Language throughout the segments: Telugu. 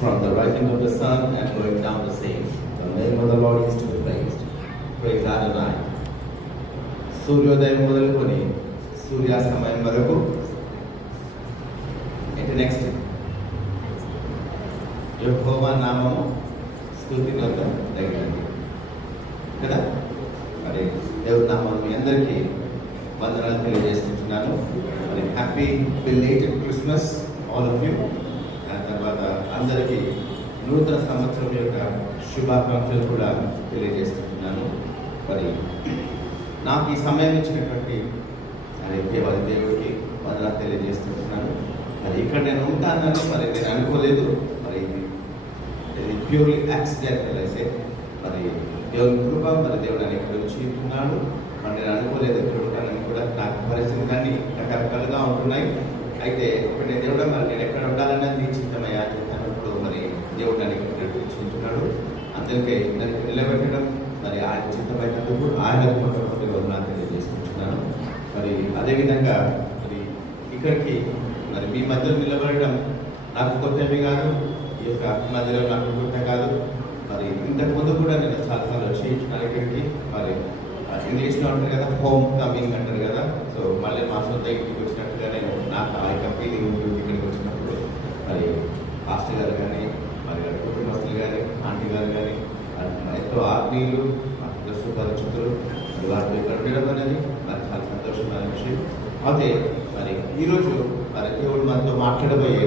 from the rising of the sun and going down the same. The name of the Lord is to be praised. Praise Adonai. సూర్యోదయం మొదలుకొని సూర్యాస్తమయం వరకు ఏంటి నెక్స్ట్ యెహోవా నామము స్తుతించదగినది కదా. మరి దేవుడి నామం మీ అందరికీ వందనాలు తెలియజేస్తున్నాను. మరి happy belated Christmas all of you. దాని తర్వాత అందరికీ నూతన సంవత్సరం యొక్క శుభాకాంక్షలు కూడా తెలియజేస్తున్నాను. మరి నాకు ఈ సమయం ఇచ్చినటువంటి దేవాది దేవుడికి వందనాలు తెలియజేస్తున్నాను. మరి ఇక్కడ నేను ఉంటానని మరి నేను అనుకోలేదు. మరి ఇది ప్యూర్లీ యాక్సిడెంటల్ అయితే మరి దేవుని కృప మరి దేవుడు అని ఇక్కడ వచ్చి ఉంటున్నాడు. మరి నేను అనుకోలేదు ఇక్కడ ఉంటానని కూడా. నాకు పరిస్థితులు కానీ రకరకాలుగా ఉంటున్నాయి. అయితే ఇప్పుడు నేను దేవుడు మరి నేను ఎక్కడ ఉండాలన్నది చింతమయ్యా అన్నప్పుడు మరి దేవుడు నన్ను ఇక్కడ నడిపించుకుంటున్నాడు. అందరికీ నన్ను నిలబెట్టడం మరి ఆయన చింతమైనందుకు ఆయన వందనాలు తెలియజేసుకుంటున్నాను. మరి అదేవిధంగా మరి ఇక్కడికి మరి మీ మధ్యలో నిలబడడం నాకు కొత్తవి కాదు. ఈ యొక్క మధ్యలో నాకు కొత్త కాదు. మరి ఇంతకు ముందు కూడా నేను చాలాసార్లు వచ్చేయించున్నాను ఇక్కడికి. మరి ఇంగ్లీష్లో అంటారు కదా, హోమ్ కమింగ్ అంటారు కదా. సో మళ్ళీ మా సొంత ఇంటికి వచ్చినట్టుగా నేను నాకు ఆ యొక్క ఫీలింగ్ ఉంటుంది ఇక్కడికి వచ్చినప్పుడు. మరి పాస్టర్ గారు కానీ మరి కుటుంబస్తులు కానీ ఆంటీ గారు కానీ ఎంతో ఆత్మీయులు సుపరిచితులు మరి వారితో ఇక్కడ ఉండడం అనేది మరి చాలా సంతోషమైన విషయం. అయితే మరి ఈరోజు మరి దేవుడు మనతో మాట్లాడబోయే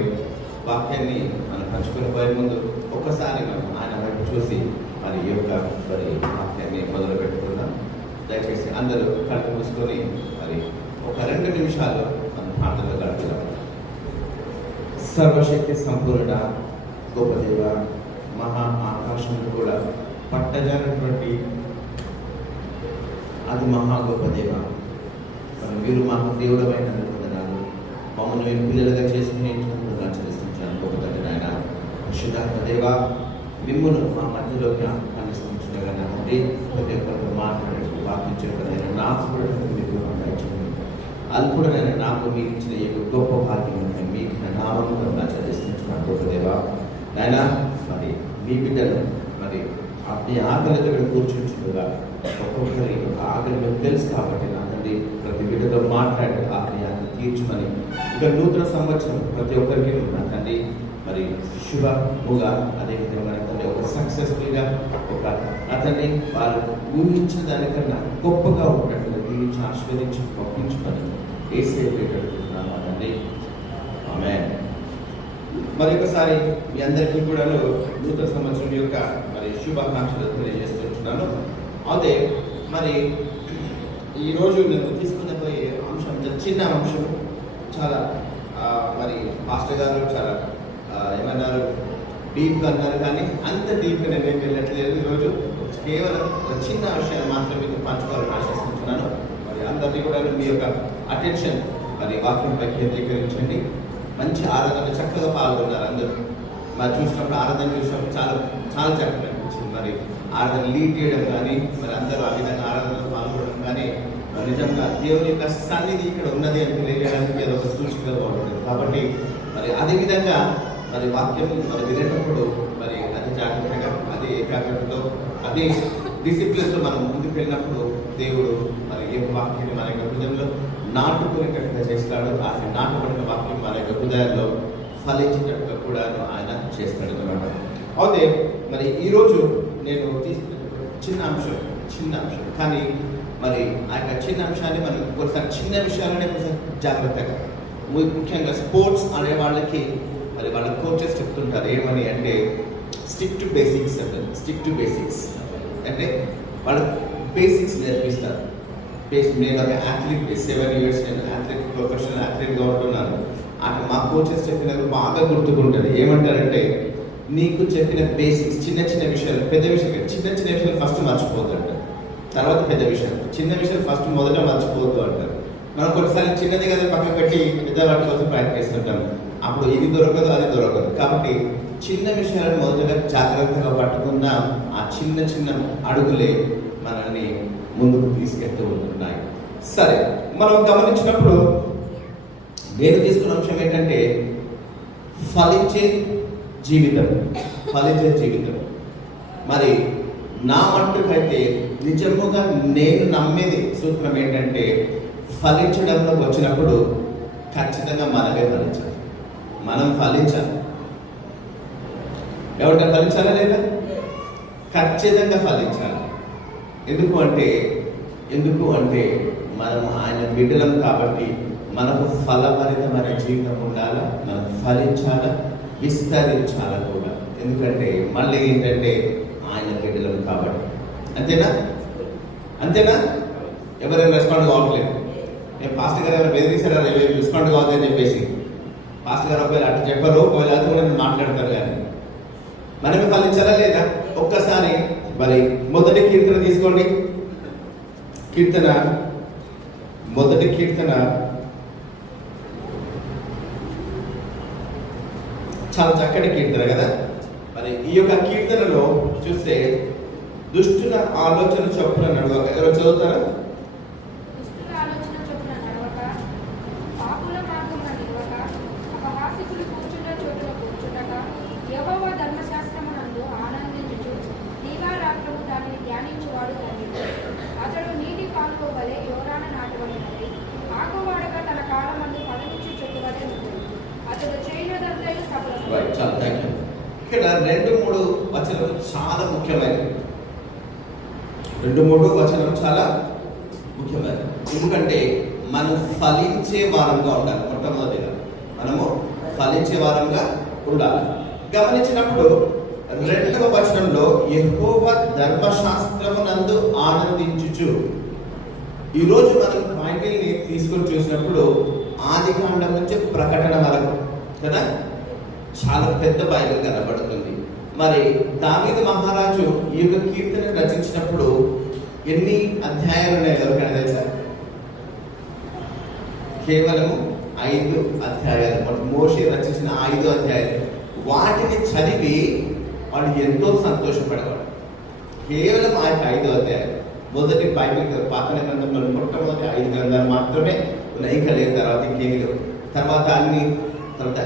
వాక్యాన్ని మనం పంచుకొని పోయే ముందు ఒక్కసారి మనం ఆయన వైపు చూసి మరి ఈ యొక్క మరి వాక్యాన్ని మొదలు పెట్టుకుందాం. దయచేసి అందరూ కళ్ళు మూసుకొని మరి ఒక 2 నిమిషాలు మనం ప్రార్థనలో గడుపుదాం. సర్వశక్తి సంపూర్ణ గొప్ప దేవ, మహా ఆకాశం కూడా పట్టజానటువంటి అది మహా గొప్ప దేవ, మరి మీరు మాకు దేవుడమైన వందనాలు. మమ్మల్ని మేము పిల్లలుగా చేసుకుని చెల్లిస్తున్నాను గొప్ప తండ్రి. నాయన పరిశుద్ధాత్మ దేవ, మిమ్మల్ని మా మధ్యలోకి ఆహ్వానిస్తుండగా ప్రతి ఒక్కరితో మాట్లాడే వాకించడం నాకు కూడా మీకు అల్పుడనైనా నాకు మీరు ఇచ్చిన ఈ గొప్ప భాగ్యం మీకు నామంలో నా చెల్లిస్తున్నాను గొప్ప దేవ. నాయన మరి మీ బిడ్డలు మరి మీ ఆకలితో ఇక్కడ కూర్చుంటుండగా ఒక్కొక్కరి ఆకలి మీకు తెలుసు కాబట్టి నా తండ్రి ప్రతి బిడ్డతో మాట్లాడి ఆకలి తీర్చమని ఇక నూతన సంవత్సరం ప్రతి ఒక్కరికి నా తండ్రి మరి శుభముగా అదేవిధంగా తండ్రి ఒక సక్సెస్ఫుల్గా ఒక అతన్ని వాళ్ళు ఊహించిన దానికన్నా గొప్పగా ఉన్నట్టుగా దీవించి ఆస్వాదించి పంపించమని ఏసేటట్టున్నాను తండ్రి. ఆమేన్. మరి ఒకసారి మీ అందరికీ కూడా నూతన సంవత్సరం యొక్క మరి శుభాకాంక్షలు తెలియజేస్తున్నాను. అయితే మరి ఈరోజు నేను తీసుకుని పోయే అంశం చిన్న అంశం. చాలా మరి మాస్టర్ గారు చాలా ఏమన్నారు, డీప్గా అన్నారు. కానీ అంత డీప్గా నేను ఏం వెళ్ళట్లేదు. ఈరోజు కేవలం ఒక చిన్న విషయాన్ని మాత్రం మీకు పంచుకోవాలని ఆశిస్తున్నాను. మరి అందరినీ కూడా మీ యొక్క అటెన్షన్ మరి వాక్యంపై కేంద్రీకరించండి. మంచి ఆరాధన చక్కగా పాల్గొన్నారు అందరూ. మరి చూసినప్పుడు ఆరాధన చూసినప్పుడు చాలా చాలా చక్కగా అనిపించింది. మరి ఆరాధన లీడ్ చేయడం కానీ మరి అందరూ ఆ విధంగా ఆరాధనలో పాల్గొనడం కానీ మరి నిజంగా దేవుని యొక్క సన్నిధి ఇక్కడ ఉన్నది అని తెలియజేయడానికి అది ఒక సూచికగా ఉంటుంది. కాబట్టి మరి అదేవిధంగా మరి వాక్యం మరి వినేటప్పుడు మరి అది జాగ్రత్తగా అదే ఏకాగ్రతతో అదే డిసిప్లిన్తో మనం ముందుకు వెళ్ళినప్పుడు దేవుడు మరి ఏ వాక్యాన్ని మన యొక్క హృదయంలో నాటుకునేటట్టుగా చేస్తాడు. ఆయన నాటుకున్న వాక్యం మన యొక్క హృదయాల్లో ఫలించేటట్టుగా కూడా ఆయన చేస్తాడు అన్నమాట. అయితే మరి ఈరోజు నేను తీసుకున్న చిన్న అంశం కానీ మరి ఆ యొక్క చిన్న అంశాన్ని మనం కొన్నిసారి చిన్న విషయాలనే కొంచెం జాగ్రత్తగా, ముఖ్యంగా స్పోర్ట్స్ అనే వాళ్ళకి మరి వాళ్ళ కోచెస్ చెప్తుంటారు ఏమని అంటే స్టిక్ టు బేసిక్స్ అంటారు. స్టిక్ టు బేసిక్స్ అంటే వాళ్ళు బేసిక్స్ నేర్పిస్తారు. నేను ఒక అథ్లీట్, 7 years నేను ప్రొఫెషనల్ అథ్లీట్గా ఉంటున్నాను. అక్కడ మా కోచెస్ చెప్పినది బాగా గుర్తుకుంటుంది. ఏమంటారంటే నీకు చెప్పిన బేసిక్స్ చిన్న చిన్న విషయాలు, పెద్ద విషయాలు చిన్న చిన్న విషయాలు ఫస్ట్ మర్చిపోద్దు అంటారు. తర్వాత పెద్ద విషయాలు, చిన్న విషయాలు ఫస్ట్ మొదట మర్చిపోద్దు అంటారు. మనం కొన్నిసార్లు చిన్నది కదా పక్కన పెట్టి పెద్ద వాటి కోసం ప్రయత్నిస్తుంటాం. అప్పుడు ఇది దొరకదు అది దొరకదు. కాబట్టి చిన్న విషయాలను మొదటగా జాగ్రత్తగా పట్టుకున్న ఆ చిన్న చిన్న అడుగులే మనల్ని ముందుకు తీసుకెళ్తూ ఉంటున్నాయి. సరే, మనం గమనించినప్పుడు నేను తీసుకున్న అంశం ఏంటంటే ఫలించేది జీవితం, ఫలించే జీవితం. మరి నా మట్టుకైతే నిజముగా నేను నమ్మేది సూత్రం ఏంటంటే, ఫలించడంలోకి వచ్చినప్పుడు ఖచ్చితంగా మనమే ఫలించాలి. మనం ఫలించాలి. ఎవరిని ఫలించాలా లేదా? ఖచ్చితంగా ఫలించాలి. ఎందుకు అంటే మనం ఆయన బిడ్డలం కాబట్టి మనకు ఫలభరితమైన జీవితం ఉండాలా, మనం ఫలించాలా, విస్తరించాలా కూడా. ఎందుకంటే మళ్ళీ ఏంటంటే ఆయన బిడ్డలం కాబట్టి. అంతేనా? ఎవరైనా రెస్పాండ్ కావట్లేదు. నేను పాస్టర్ గారు ఎవరు బెదిరిస్తారా రెస్పాండ్ కావద్దు అని చెప్పేసి, పాస్టర్ గారు ఒకవేళ అటు చెప్పరు, ఒకవేళ అది కూడా నేను మాట్లాడతారు. కానీ మనమే ఫలించాలా లేదా? ఒక్కసారి మరి మొదటి కీర్తన తీసుకోండి. మొదటి కీర్తన చాలా చక్కటి కీర్తన కదా. మరి ఈ యొక్క కీర్తనలో చూస్తే దుష్టుల ఆలోచన చొప్పున నడవక, ఎవరు చదువుతారా? చాలా థ్యాంక్ యూ. ఇక్కడ 2-3 వచనం చాలా ముఖ్యమైనవి. 2-3 వచనం చాలా ముఖ్యమైనవి. ఎందుకంటే మనం ఫలించే వారంగా ఉండాలి. మొట్టమొదటిగా మనము ఫలించే వారంగా ఉండాలి. గమనించినప్పుడు 2వ వచనంలో యెహోవా ధర్మశాస్త్రమునందు ఆనందించుచు. ఈరోజు మనం బైబిల్ని తీసుకొని చూసినప్పుడు ఆదికాండం నుంచి ప్రకటన వరకు కదా, చాలా పెద్ద బైబిల్ కనబడుతుంది. మరి దావీదు మహారాజు ఈ యొక్క కీర్తన రచించినప్పుడు ఎన్ని అధ్యాయాలు ఉన్నాయి ఎవరికైనా తెలుసా? కేవలము 5 అధ్యాయాలు. మోషే రచించిన 5 అధ్యాయాలు. వాటిని చదివి వాడు ఎంతో సంతోషపడేవాడు. కేవలం ఆ 5 అధ్యాయాలు. మొదటి బైబిల్ పాత నిబంధనలో మొట్టమొదటి 5 గ్రంథాలు మాత్రమే ఉన్నాయి. ఇంకా లేదు, తర్వాత ఇంకేమి లేవు. తర్వాత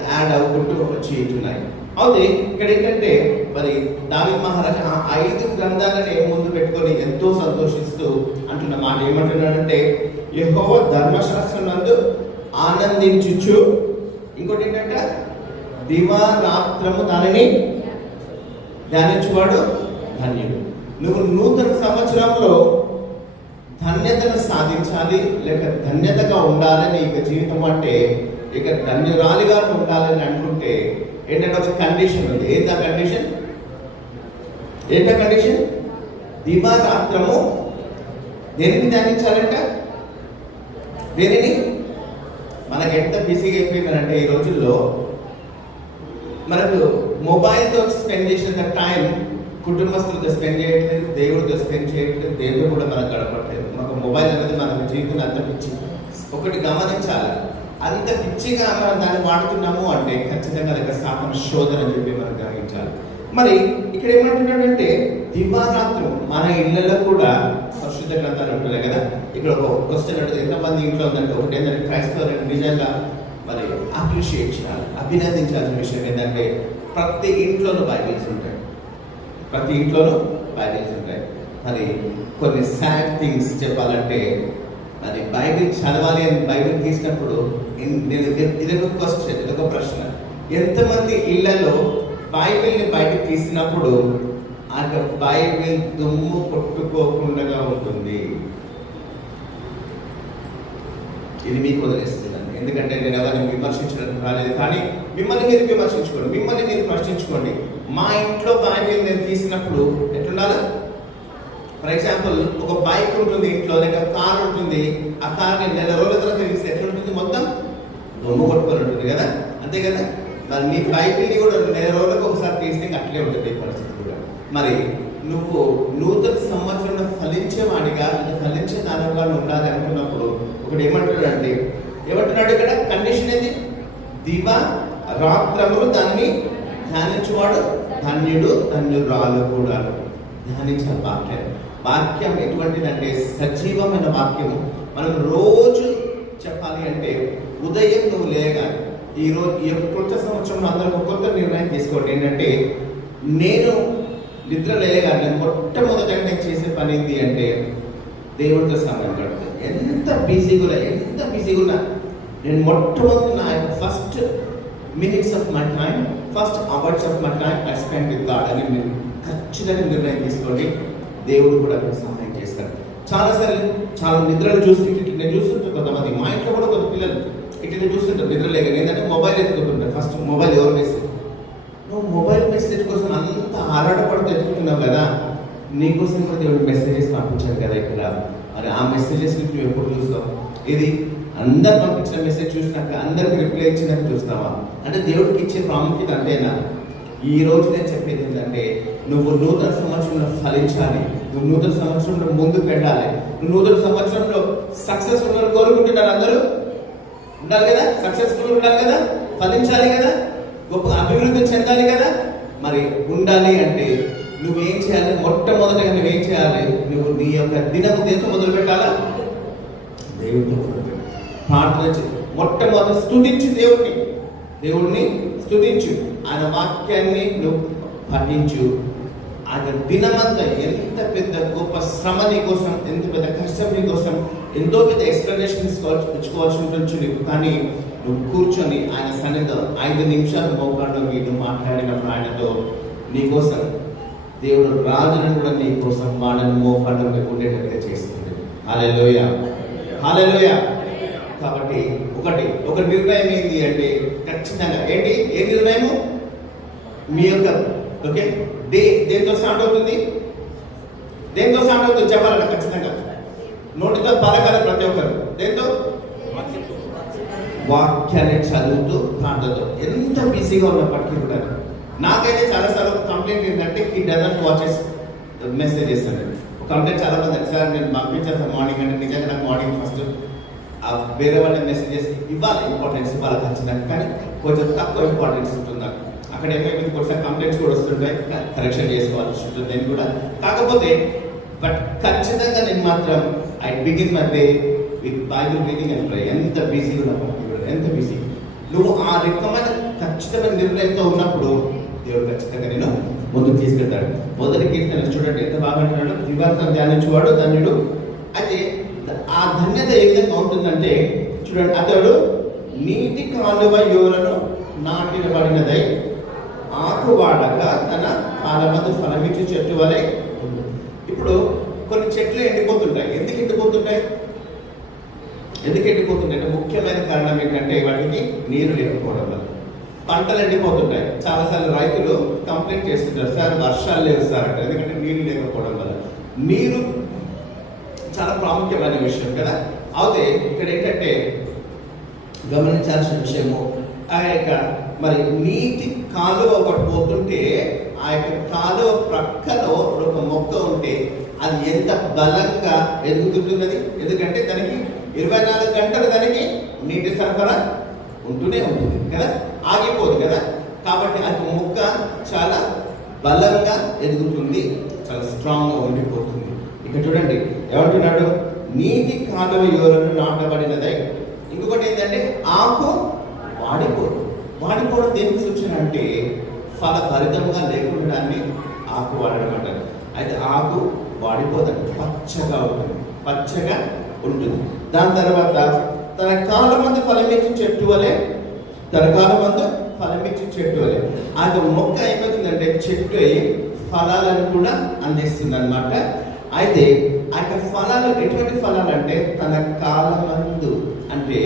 యాడ్ అవ్వకుంటూ వచ్చి ఉంటున్నాయి. అయితే ఇక్కడ ఏంటంటే మరి దావీదు మహారాజు ఆ 5 గ్రంథాలని ముందు పెట్టుకొని ఎంతో సంతోషిస్తూ అంటున్న మాట ఏమంటున్నాడంటే, యెహోవా ధర్మశాస్త్రమునందు ఆనందించుచు. ఇంకోటి ఏంటంటే దివారాత్రము దానిని ధ్యానించువాడు ధన్యుడు. నువ్వు నూతన సంవత్సరంలో ధన్యతను సాధించాలి, లేక ధన్యతగా ఉండాలని ఇక జీవితం అంటే ఇక ధన్యురాలిగా ఉండాలని అనుకుంటే ఏంటంటే ఒక కండిషన్ ఉంది. ఏంటా కండిషన్? దివారాత్రము దేనిని ధ్యానించాలంట? దేనిని? మనకు ఎంత బిజీగా అయిపోయిందంటే ఈ రోజుల్లో మనకు మొబైల్తో స్పెండ్ చేసిన టైం కుటుంబస్తులతో స్పెండ్ చేయట్లేదు, దేవుడితో స్పెండ్ చేయట్లేదు, దేవుడు కూడా మనకు గడపట్లేదు. మనకు మొబైల్ అనేది మనకు జీవితంలో అంత పిచ్చి. ఒకటి గమనించాలి, అంత పిచ్చిగా మనం దాన్ని వాడుతున్నాము అంటే ఖచ్చితంగా అది స్థాపన శోధన అని చెప్పి మనం గ్రహించాలి. మరి ఇక్కడ ఏమంటున్నాడంటే దివారాత్రం మన ఇళ్లలో కూడా పరిశుద్ధ గ్రంథాలు ఉంటున్నాయి కదా. ఇక్కడ ఒక క్వశ్చన్ అంటే ఎంతమంది ఇంట్లో ఉందంటే ఒకటి ఏంటంటే క్రైస్తవులను నిజంగా మరి అప్రిషియేట్ చేయాలి, అభినందించాల్సిన విషయం ఏంటంటే ప్రతి ఇంట్లోనూ బైబిల్స్ ఉంటాయి. మరి కొన్ని సాడ్ థింగ్స్ చెప్పాలంటే అది బైబిల్ చదవాలి అని బైబిల్ తీసినప్పుడు ఇదొక క్వశ్చన్, ఇదొక ప్రశ్న. ఎంతమంది ఇళ్లలో బైబిల్ని బయటకు తీసినప్పుడు ఆ బైబిల్ దుమ్ము కొట్టుకోకుండా ఉంటుంది? ఇది మీకు వదిలేస్తుందండి. ఎందుకంటే నేను ఎవరిని విమర్శించడానికి రాలేదు, కానీ మిమ్మల్ని మీరు విమర్శించుకోండి, మిమ్మల్ని మీరు ప్రశ్నించుకోండి. మా ఇంట్లో బైబిల్ నేను తీసినప్పుడు ఎట్లుండాలి? ఫర్ ఎగ్జాంపుల్ ఒక బైక్ ఉంటుంది ఇంట్లో, లేక కార్ ఉంటుంది. ఆ కార్ని నెల రోజుల తర్వాత తీస్తే ఎట్లుంటుంది? మొత్తం దొమ్ము కొట్టుకొని ఉంటుంది కదా, అంతే కదా. మరి నీ బైబిల్ని కూడా నెల రోజులకు ఒకసారి తీస్తే అట్లే ఉంటుంది పరిస్థితి కూడా. మరి నువ్వు నూతన సంవత్సరంలో ఫలించేవాడిగా, ఫలించే దానిగా ఉండాలి అనుకున్నప్పుడు ఒకటి ఏమంటున్నాడు ఇక్కడ కండిషన్ ఏంది? దివా రాత్రములు దాన్ని ధ్యానించువాడు ధన్యుడు, ధన్యురాలు కూడా. ధ్యానించిన వాక్యం ఎటువంటిదంటే సజీవమైన వాక్యము. మనం రోజు చెప్పాలి అంటే ఉదయం నువ్వు లేగానే ఈ యొక్క కొత్త సంవత్సరంలో అందరూ ఒక కొత్త నిర్ణయం తీసుకోండి. ఏంటంటే నేను నిద్ర లేయగానే మొట్టమొదటిగా నేను చేసే పని ఏంటి అంటే దేవుడితో సమయం గడుపుతాను. ఎంత బిజీగా ఉన్నా నేను మొట్టమొదటి నా యొక్క first minutes of my time, first hours of my time I spend with God అని మీరు ఖచ్చితంగా నిర్ణయం తీసుకోండి. దేవుడు కూడా మీకు సహాయం చేస్తాడు. చాలా నిద్రలు చూసి నేను చూస్తుంటాను. కొంతమంది మా ఇంట్లో కూడా కొంత పిల్లలు ఇట్లా చూస్తుంటారు నిద్ర లేక. ఏంటంటే మొబైల్ ఎత్తుకుంటుంటారు. ఫస్ట్ మొబైల్ ఎవరు మెసేజ్, నువ్వు మొబైల్ మెసేజ్ కోసం అంత ఆరాటపడుతూ ఎత్తుకుంటున్నావు కదా, నీకోసం కూడా దేవుడు మెసేజెస్ పంపించాడు కదా ఇక్కడ. మరి ఆ మెసేజెస్ నువ్వు ఎప్పుడు చూస్తావు? ఇది అందరు పంపించిన మెసేజ్ చూసినాక అందరికి రిప్లై ఇచ్చినాక చూస్తావా? అంటే దేవుడికి ఇచ్చే ప్రాముఖ్యత అంతేనా? ఈ రోజు నేను చెప్పేది ఏంటంటే నువ్వు నూతన సంవత్సరంలో ఫలించాలి, నువ్వు నూతన సంవత్సరంలో ముందుకు వెళ్ళాలి, నువ్వు నూతన సంవత్సరంలో సక్సెస్ఫుల్ కోరుకుంటున్నారు. అందరూ ఉండాలి కదా, సక్సెస్ఫుల్ ఉండాలి కదా, ఫలించాలి కదా, గొప్ప అభివృద్ధి చెందాలి కదా. మరి ఉండాలి అంటే నువ్వేం చేయాలి? మొట్టమొదటిగా నువ్వేం చేయాలి? నువ్వు నీ యొక్క దినము దేంతో మొదలు పెట్టాలా? దేవుడితో మొదలు పెట్టాలి. ప్రార్థన చేయి. మొట్టమొదటి స్తుతించు దేవుడిని స్తుతించు. ఆయన వాక్యాన్ని నువ్వు పఠించు. ఆయన దినమంతా ఎంత పెద్ద గొప్ప శ్రమ నీ కోసం, ఎంత పెద్ద కష్టం నీ కోసం, ఎంతో పెద్ద ఎక్స్ప్లెనేషన్ ఇచ్చుకోవాల్సి ఉంటుంది నీకు. కానీ నువ్వు కూర్చొని ఆయన సన్నిధిలో 5 నిమిషాలు మోకాళ్ళు మీరు మాట్లాడినప్పుడు ఆయనతో నీ కోసం దేవుడు రాజులను కూడా నీ కోసం వాళ్ళని మోకాళ్ళు ఉండేటట్టుగా చేస్తుంది. హల్లెలూయా, హల్లెలూయా. కాబట్టి ఒక నిర్ణయం ఏంటి అంటే ఖచ్చితంగా ఏ నిర్ణయము? మీ యొక్క దేంతో స్టార్ట్ అవుతుంది? చెప్పాలంట ఖచ్చితంగా. నోటితో పలకాలి ప్రతి ఒక్కరు. దేంతో? వాక్యాన్ని చదువుతూ ప్రార్థనతో. ఎంత బిజీగా ఉన్నప్పటికీ కూడా నాకైతే చాలాసార్లు కంప్లైంట్ ఏంటంటే ఈ డజంట్ వాచెస్ మెసేజెస్ అని కంప్లైంట్ చాలా మంది. సార్ నేను పంపించేస్తాను మార్నింగ్ అంటే నిజంగా నాకు మార్నింగ్ ఫస్ట్ వేరే వాళ్ళ మెసేజెస్ ఇవ్వాలి, ఇంపార్టెన్స్ ఇవ్వాలి ఖచ్చితంగా. కానీ కొంచెం తక్కువ ఇంపార్టెన్స్ ఉంటుంది నాకు. అక్కడ ఏమైనా కొంచెం కంప్లైంట్స్ కూడా వస్తుంటాయి, కరెక్షన్ చేసుకోవాల్సి ఉంటుంది నేను కూడా. కాకపోతే బట్ ఖచ్చితంగా నేను మాత్రం I begin my day with Bible reading and pray. ఎంత బిజీగా ఉన్నప్పటికీ కూడా, ఎంత బిజీ నువ్వు ఆ రకమైన ఖచ్చితమైన నిర్ణయంతో ఉన్నప్పుడు దేవుడు ఖచ్చితంగా నేను ముందుకు తీసుకెళ్తాడు. మొదటి కీర్తన చూడండి ఎంత బాగా అంటున్నాడు, దివాకరం ధ్యానించువాడు ధన్యుడు. అయితే ఆ ధన్యత ఏ విధంగా ఉంటుందంటే చూడండి, అతడు నీటి కాలువ యోలను నాటినబడినదై ఆకు వాడక తన కాలమందు ఫలమిచ్చు చెట్టు వలె. ఇప్పుడు కొన్ని చెట్లు ఎండిపోతుంటాయి. ఎందుకు ఎండిపోతుంటాయి అంటే ముఖ్యమైన కారణం ఏంటంటే వాటికి నీరు లేకపోవడం వల్ల పంటలు ఎండిపోతుంటాయి. చాలాసార్లు రైతులు కంప్లైంట్ చేస్తుంటారు, సార్ వర్షాలు లేవు సార్ అంటే. ఎందుకంటే నీరు లేకపోవడం వల్ల. నీరు చాలా ప్రాముఖ్యమైన విషయం కదా. అయితే ఇక్కడ ఏంటంటే గమనించాల్సిన విషయము, ఆ యొక్క మరి నీటి కాలువ ఒకటి పోతుంటే ఆ యొక్క కాలువ ప్రక్కలో ఒక మొక్క ఉంటే అది ఎంత బలంగా ఎదుగుతుంటున్నది. ఎందుకంటే దానికి 24 గంటలు దానికి నీటి సరఫరా ఉంటూనే ఉంటుంది కదా, ఆగిపోదు కదా. కాబట్టి ఆ మొక్క చాలా బలంగా ఎదుగుతుంది, చాలా స్ట్రాంగ్గా ఉండిపోతుంది. ఇక్కడ చూడండి ఏమంటున్నాడు, నీటి కాలువ యోలను నాటబడినదై. ఇంకొకటి ఏంటంటే ఆకు వాడిపోవడం దేనికి సూచన అంటే ఫలభరితంగా లేకుండాన్ని ఆకు వాడడం అంటారు. అయితే ఆకు వాడిపోదండి, పచ్చగా ఉంటుంది. దాని తర్వాత తన కాలమందు ఫలమిచ్చి చెట్టు వలె ఆ మొక్క ఏమవుతుందంటే చెట్టు అయి ఫలాలను కూడా అందిస్తుంది అనమాట. అయితే ఆ యొక్క ఫలాలు ఎటువంటి ఫలాలు అంటే తన కాలమందు, అంటే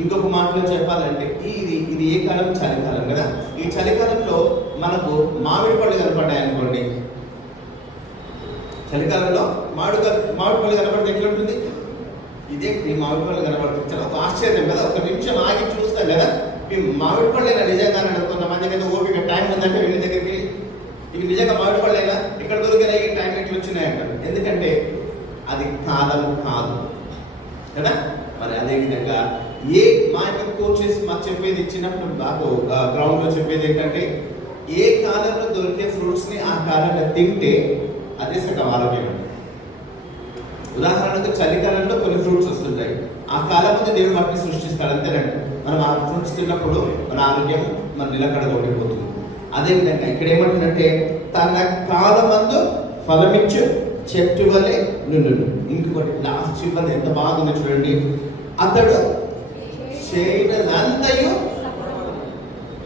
ఇంకొక మాటలో చెప్పాలంటే ఇది ఏ కాలం? చలికాలం కదా. ఈ చలికాలంలో మనకు మామిడి పళ్ళు కనపడ్డాయి అనుకోండి. చలికాలంలో మామిడి పళ్ళు కనపడితే ఎట్లుంటుంది? ఇదే ఈ మామిడి పళ్ళు కనపడుతుంది, చాలా ఒక ఆశ్చర్యం కదా. ఒక నిమిషం ఆగి చూస్తాం కదా, ఈ మామిడి పళ్ళైనా నిజంగా కొంతమందికి అయితే ఓపిక టైం ఉందంటే వెళ్ళి దగ్గరికి ఇవి నిజంగా మామిడి పళ్ళైనా ఇక్కడ దొరికినా ఈ టైం ఎట్లు వచ్చినాయంటారు. ఎందుకంటే అది కాలం కాదు కదా. మరి అదేవిధంగా మా యొక్క కోచెస్ మాకు చెప్పేది ఇచ్చినప్పుడు నాకు గ్రౌండ్లో చెప్పేది ఏంటంటే ఏ కాలంలో దొరికే ఫ్రూట్స్ని ఆ కాలంలో తింటే అదే సగం ఆరోగ్యం. ఉదాహరణకు చలికాలంలో కొన్ని ఫ్రూట్స్ వస్తుంటాయి, ఆ కాలం ముందు దేవుడు వాటిని సృష్టిస్తాడు అంతేనండి. మనం ఆ ఫ్రూట్స్ తిన్నప్పుడు మన ఆరోగ్యం మన నిలకడగా ఉండిపోతుంది. అదేవిధంగా ఇక్కడ ఏమంటుందంటే తన కాలమందు ఫలమిచ్చు చెట్టు వలె నుండును. ఇంకొకటి లాస్ట్ చివరి ఎంత బాగుంది చూడండి, అతడు చేయనంతయు